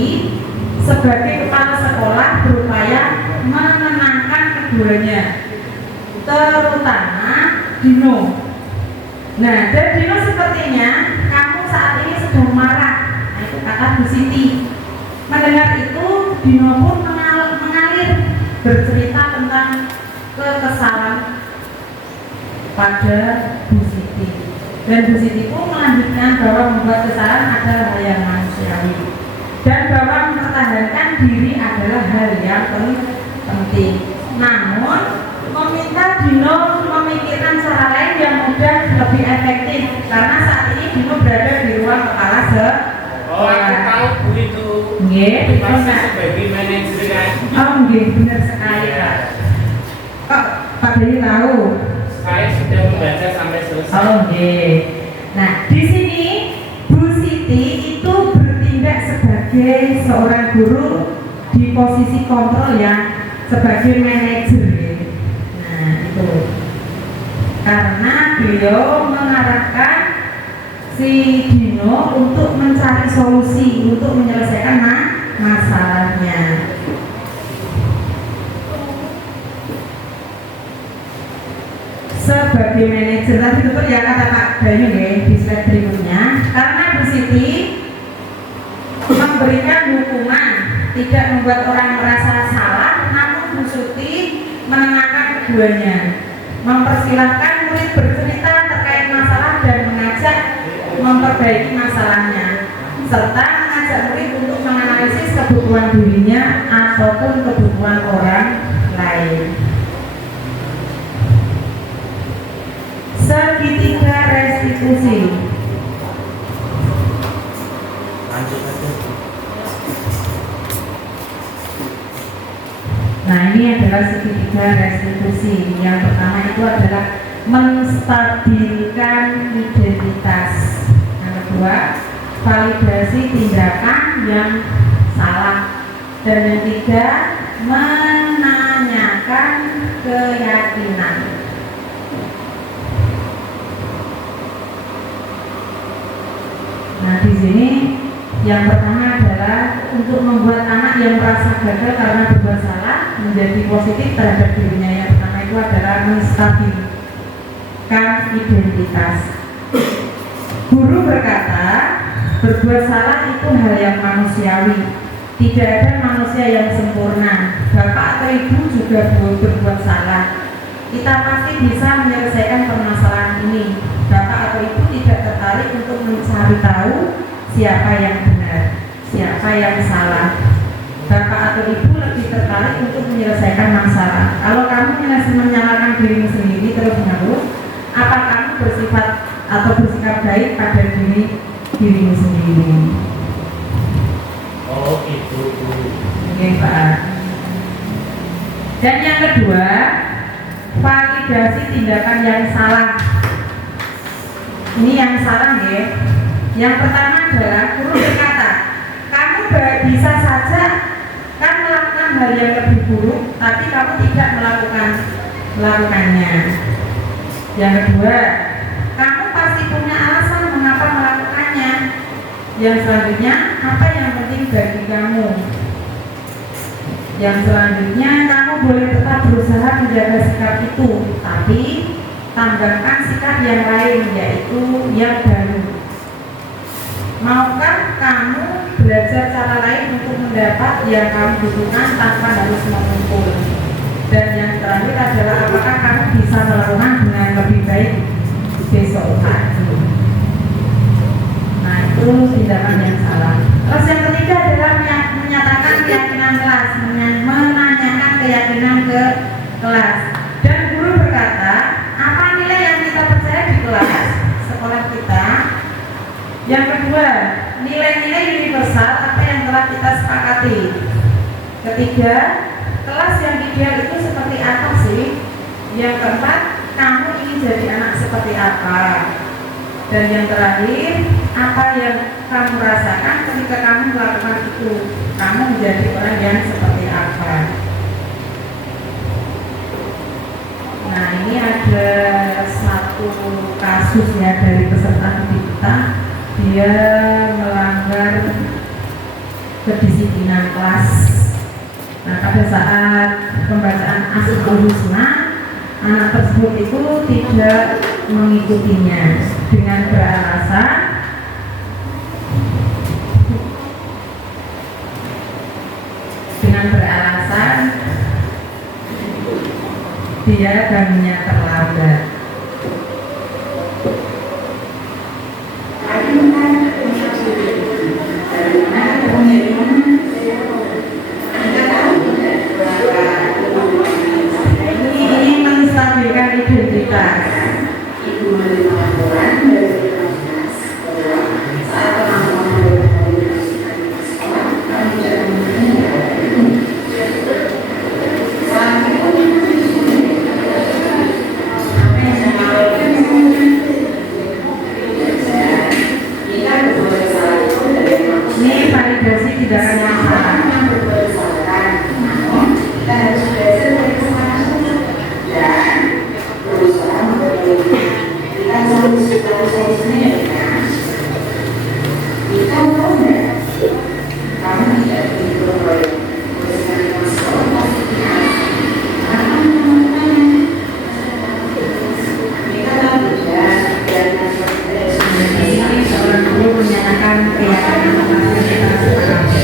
sebagai kepala sekolah berupaya menenangkan keduanya, terutama Dino. Nah, dan Dino sepertinya kamu saat ini sedang marah. Nah, itu kata Bu Siti. Mendengar itu, Dino pun mengalir bercerita tentang kekesalan pada Bu Siti. Dan Bu Siti pun melanjutkan bahwa membuat kesalahan adalah hal yang manusiawi dan bahwa mempertahankan diri adalah hal yang penting. Namun, meminta Dino memikirkan cara lain yang mudah lebih efektif karena saat ini Dino berada di ruang kepala sekolah. Oh, aku tahu Bu itu. Nggih, Masih sebagai manajer kan. oh nggih, benar sekali Pak. Kok Pak Dewi tahu? Saya sudah membaca sampai selesai. Oh nggih. Nah, di sini Bu Siti itu bertindak sebagai seorang guru di posisi kontrol ya, sebagai manajer. Nah, itu. Karena beliau mengarahkan si Dino untuk mencari solusi untuk menyelesaikan masalahnya. Sebagai manajer tadi betul ya kata Pak Bayu ya di slide berikutnya. Karena Bu Siti memberikan hukuman tidak membuat orang merasa salah, namun Bu Siti menenangkan keduanya, mempersilahkan murid bercerita terkait masalah dan mengajak memperbaiki masalahnya, serta mengajak murid untuk menganalisis kebutuhan dirinya ataupun kebutuhan orang lain. Segitiga restitusi. Nah, ini adalah segitiga restitusi. Yang pertama itu adalah menstabilkan identitas. Yang kedua, validasi tindakan yang salah. Dan yang ketiga, menanyakan keyakinan. Nah, di sini yang pertama adalah untuk membuat anak yang merasa gagal karena berbuat salah menjadi positif terhadap dirinya. Yang pertama itu adalah menstabilkan identitas. Guru berkata, berbuat salah itu hal yang manusiawi. Tidak ada manusia yang sempurna. Bapak atau ibu juga berbuat salah. Kita pasti bisa menyelesaikan permasalahan ini. Bapak atau ibu tidak tertarik untuk mencari tahu siapa yang benar, siapa yang salah. Bapak atau ibu lebih tertarik untuk menyelesaikan masalah. Kalau kamu menyalahkan dirimu sendiri terus-menerus, apa kamu bersifat atau bersikap baik pada dirimu sendiri? Oh, itu. Oke, Pak. Dan yang kedua, validasi tindakan yang salah. Ini yang salah ya. Yang pertama adalah guru berkata, kamu bisa saja kan melakukan hal yang lebih buruk, tapi kamu tidak melakukannya. Yang kedua, kamu pasti punya alasan mengapa melakukannya. Yang selanjutnya, apa yang penting bagi kamu? Yang selanjutnya, kamu boleh tetap berusaha menjaga sikap itu, tapi tambahkan sikap yang lain, yaitu yang baru. Maukah kamu belajar cara lain untuk mendapat yang kamu butuhkan tanpa harus mengumpul? Dan yang terakhir adalah apakah kamu bisa melakukan dengan lebih baik besok pagi? Nah, itu tindakan yang salah. Terus yang ketiga adalah menyatakan keyakinan kelas, menanyakan keyakinan ke kelas. Dan guru berkata, apa nilai yang kita percaya di kelas sekolah kita? Yang kedua, nilai-nilai universal apa yang telah kita sepakati. Ketiga, kelas yang ideal itu seperti apa sih? Yang keempat, kamu ingin jadi anak seperti apa? Dan yang terakhir, apa yang kamu rasakan ketika kamu melakukan itu? Kamu menjadi orang yang seperti apa? Nah, ini ada satu kasus ya dari peserta didik kita. Dia melanggar kedisiplinan kelas. Nah, pada saat pembacaan Asmaul Husna, anak tersebut itu tidak mengikutinya dengan beralasan dia bangunnya terlambat. Ini menstabilkan identitas. Ini validasi tindakan yang salah. Ini seorang guru menyatakan keyakinan kelas yang kita sepakati.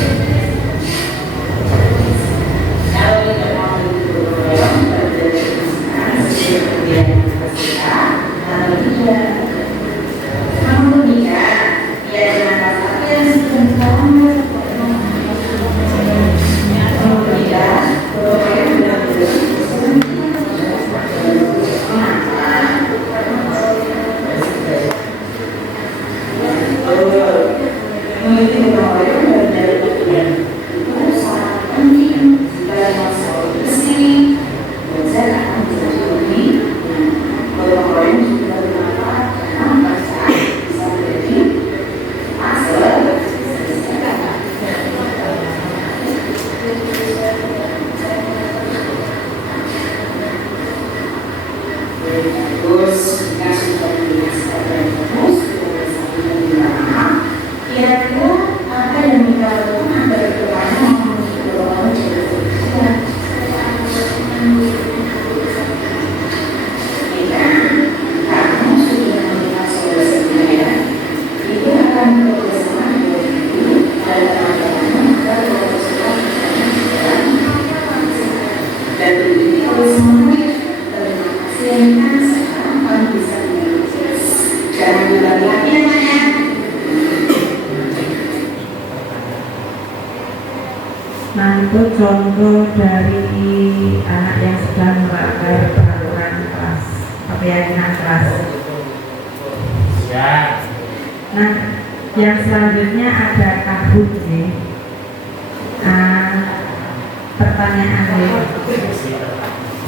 Nah, itu contoh dari anak yang sedang melanggar peraturan kelas, keyakinan kelas. Ya. Nah, yang selanjutnya ada kahut nih. Pertanyaan nih.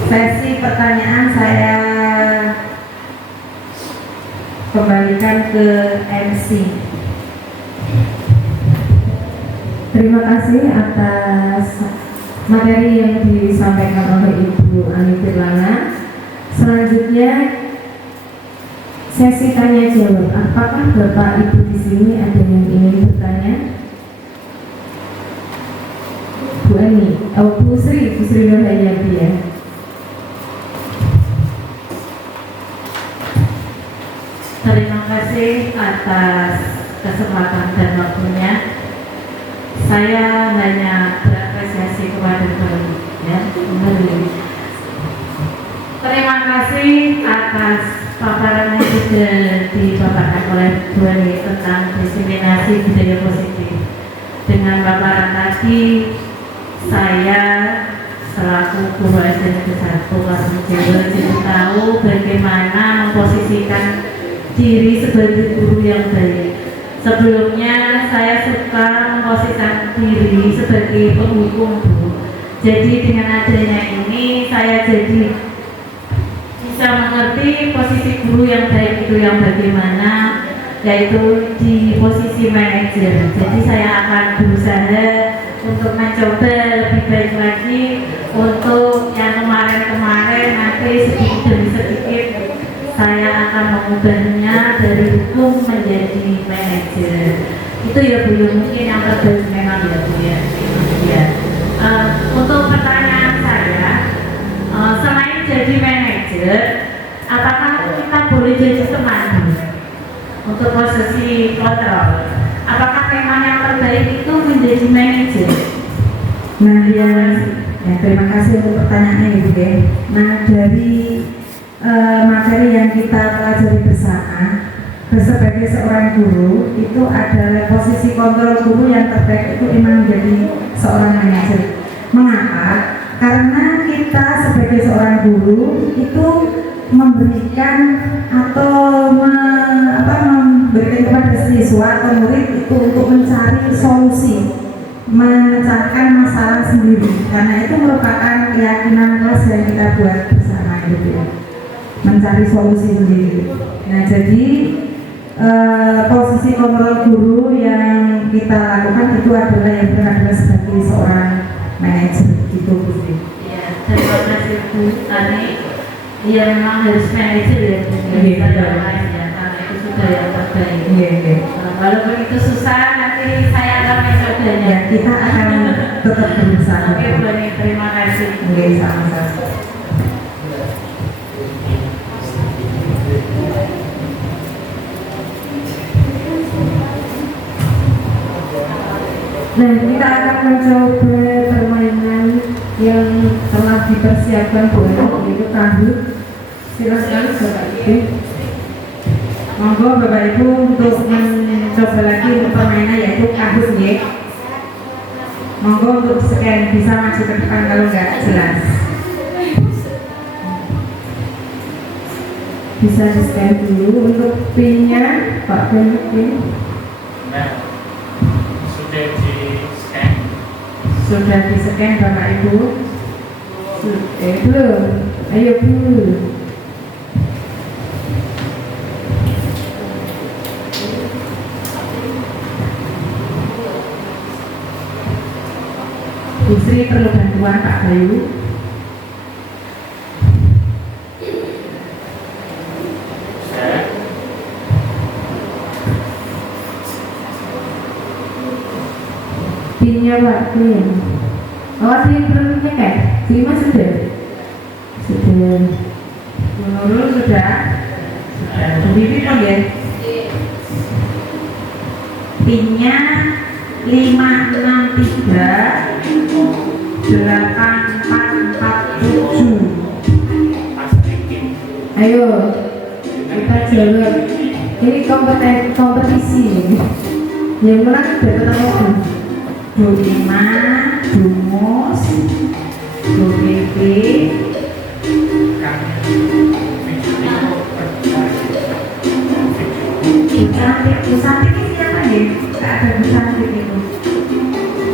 Sesi pertanyaan saya kembalikan ke MC. Terima kasih atas materi yang disampaikan oleh Ibu Ani Firlana. Selanjutnya sesi tanya jawab. Apakah Bapak Ibu di sini ada yang ingin bertanya? Bu Ani, Bu Sri Nurhayati ya. Terima kasih atas kesempatan dan waktunya. Saya hanya berapresiasi kepada Bapak, ya. Terima kasih atas paparan yang sudah dipaparkan oleh Bu Ani tentang diseminasi budaya positif. Dengan paparan tadi, saya selaku guru SD Negeri 1 Karimunjawa jadi tahu bagaimana memposisikan diri sebagai guru yang baik. Sebelumnya saya suka memposisikan diri sebagai penghukum, Bu. Jadi dengan adanya ini saya jadi bisa mengerti posisi guru yang baik itu yang bagaimana, yaitu di posisi manajer. Jadi saya akan berusaha untuk mencoba lebih baik lagi untuk yang kemarin-kemarin, nanti sedikit demi sedikit saya akan mengubahnya dari hukum menjadi manajer. Itu ya Bu, mungkin yang terbaik memang ya Bu ya. Untuk pertanyaan saya, selain jadi manajer, apakah kita boleh jadi teman untuk posisi kontrol? Apakah memang yang terbaik itu menjadi manajer? Nah, ya, terima kasih untuk pertanyaannya Ibu ya. Nah, dari materi yang kita pelajari bersama, sebagai seorang guru itu adalah posisi kontrol guru yang terbaik itu memang menjadi seorang manajer. Mengapa? Karena kita sebagai seorang guru itu memberikan atau memberikan kepada siswa atau murid itu untuk mencari solusi, memecahkan masalah sendiri. Karena itu merupakan keyakinan kelas yang kita buat bersama itu, mencari solusi sendiri. Nah, jadi posisi kontrol guru yang kita lakukan itu adalah yang benar-benar sebagai seorang manajer gitu, Bu. Ya, terima kasih Bu. Tadi ya memang harus manajer ya, karena itu sudah yang terbaik. Walaupun itu susah, nanti saya akan mencobanya. Ya, kita akan tetap berusaha. Oke Bu Ani, terima kasih. Sama-sama. Nah, kita akan mencoba permainan yang telah dipersiapkan Bu Ani, yaitu kahut. Silakan Bapak Ibu. Monggo Bapak Ibu untuk mencoba lagi untuk permainan yaitu kahut ya. Monggo untuk scan bisa maju ke depan kalau nggak jelas. Bisa di scan dulu untuk pinnya Pak Pin. Nah, sudah di scan. Sudah di scan Bapak Ibu? Belum. Ayo Bu. Bu Sri perlu bantuan Pak Bayu. Pinnya Pak Pin. Oh, ada yang belum nyeket? Bima sudah? Sudah. Bu Nurul sudah? Sudah. Bu Bibi pun ya? Pinnya 563 8447. Ayo kita jawab. Ini kompetisi. Yang menang dapat apa? 25 Dumus, Bu Bibi, Bu Cantik ini siapa nih? Tak ada Bu Cantik itu.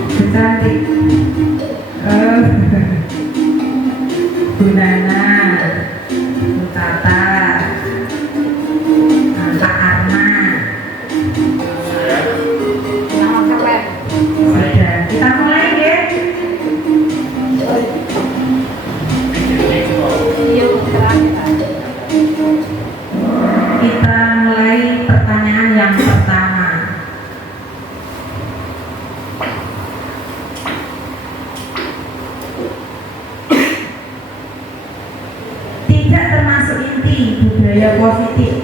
Bu Cantik. Bu Nana, Bu Tata, Pak Arna. Sudah. budaya positif.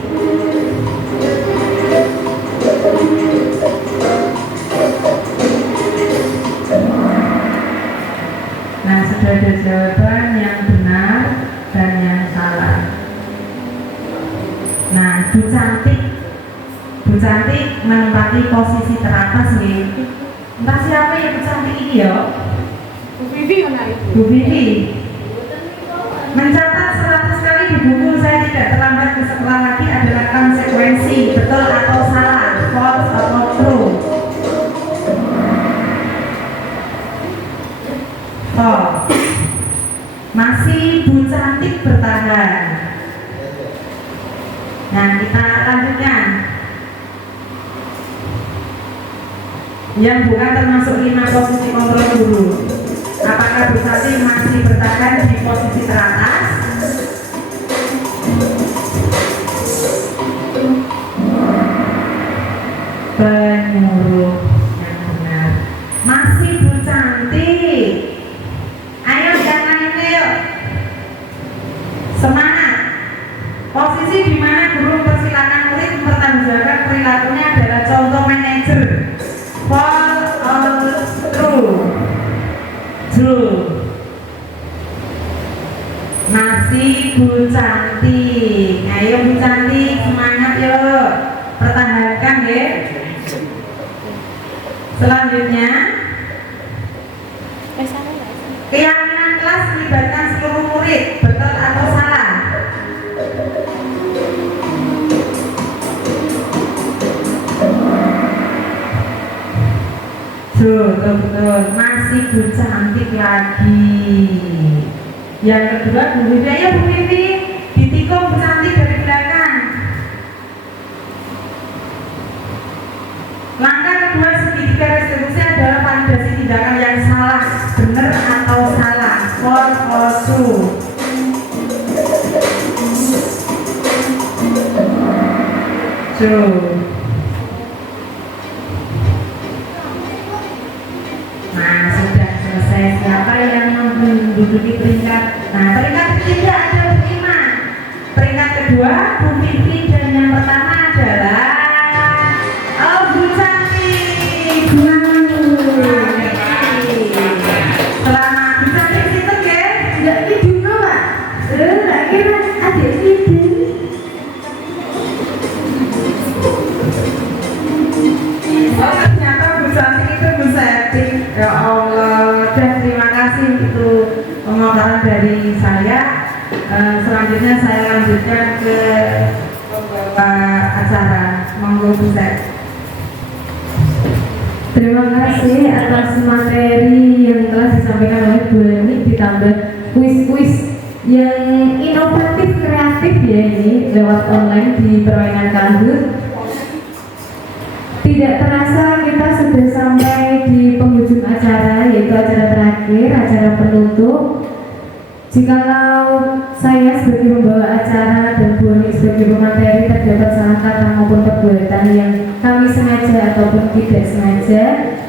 Nah, sudah ada jawaban yang benar dan yang salah. Nah, Bu Cantik menempati posisi teratas nih. Entah siapa yang Bu Cantik ini ya? Bu Vivi mana itu? Bu Vivi mencatat 100 kali di buku saya tidak terlambat ke sekolah lagi adalah konsekuensi, betul atau salah, false atau true? Oh, masih Bu Cantik bertahan. Nah, kita lanjutkan. Yang bukan termasuk 5 posisi kontrol guru. Apakah Bu Cantik masih bertahan di posisi teratas? Penyuruh yang benar. Masih Bu Cantik. Ayo yang lainnya yuk. Semangat. Posisi di mana guru mempersilakan murid mempertanggungjawabkan perilakunya adalah contoh manajer. False or true? True. Masih Bu Cantik. Ayo Bu Cantik, semangat yuk. Pertahankan ya. Selanjutnya, keyakinan kelas melibatkan seluruh murid, betul atau salah? Betul. Masih Bu Cantik lagi. Yang kedua Bu Vivi. Ayo Bu Vivi, ditikung Bu Cantik dari belakang. Langkah kedua segitiga restribusi adalah validasi tindakan yang salah, benar atau salah, false or true? True. Nah, sudah selesai. Siapa yang menduduki peringkat? Nah, peringkat ketiga ada Bu Iman. Peringkat kedua Bu Vivi dan yang pertama adalah Bu Cantik. Selamat Bu Cantik situ ya. Enggak tidur Pak. Enggak kira adik tidur. Oh, ternyata Bu Cantik itu Bu Setting. Ya Allah, dan terima kasih untuk pemaparan dari saya. Selanjutnya saya lanjutkan ke acara. Monggo Bu Set. Terima kasih atas materi yang telah disampaikan oleh Bu Leni, ditambah kuis-kuis yang inovatif, kreatif ya ini lewat online di permainan Kahoot. Tidak terasa kita sudah sampai di penghujung acara, yaitu acara terakhir, acara penutup. Jikalau saya sebagai pembawa acara dan Bu Leni sebagai pemateri terdapat salah kata maupun perbuatan yang kami sengaja ataupun tidak sengaja,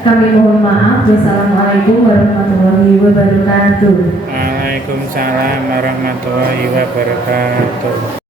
kami mohon maaf. Wassalamualaikum warahmatullahi wabarakatuh. Waalaikumsalam warahmatullahi wabarakatuh.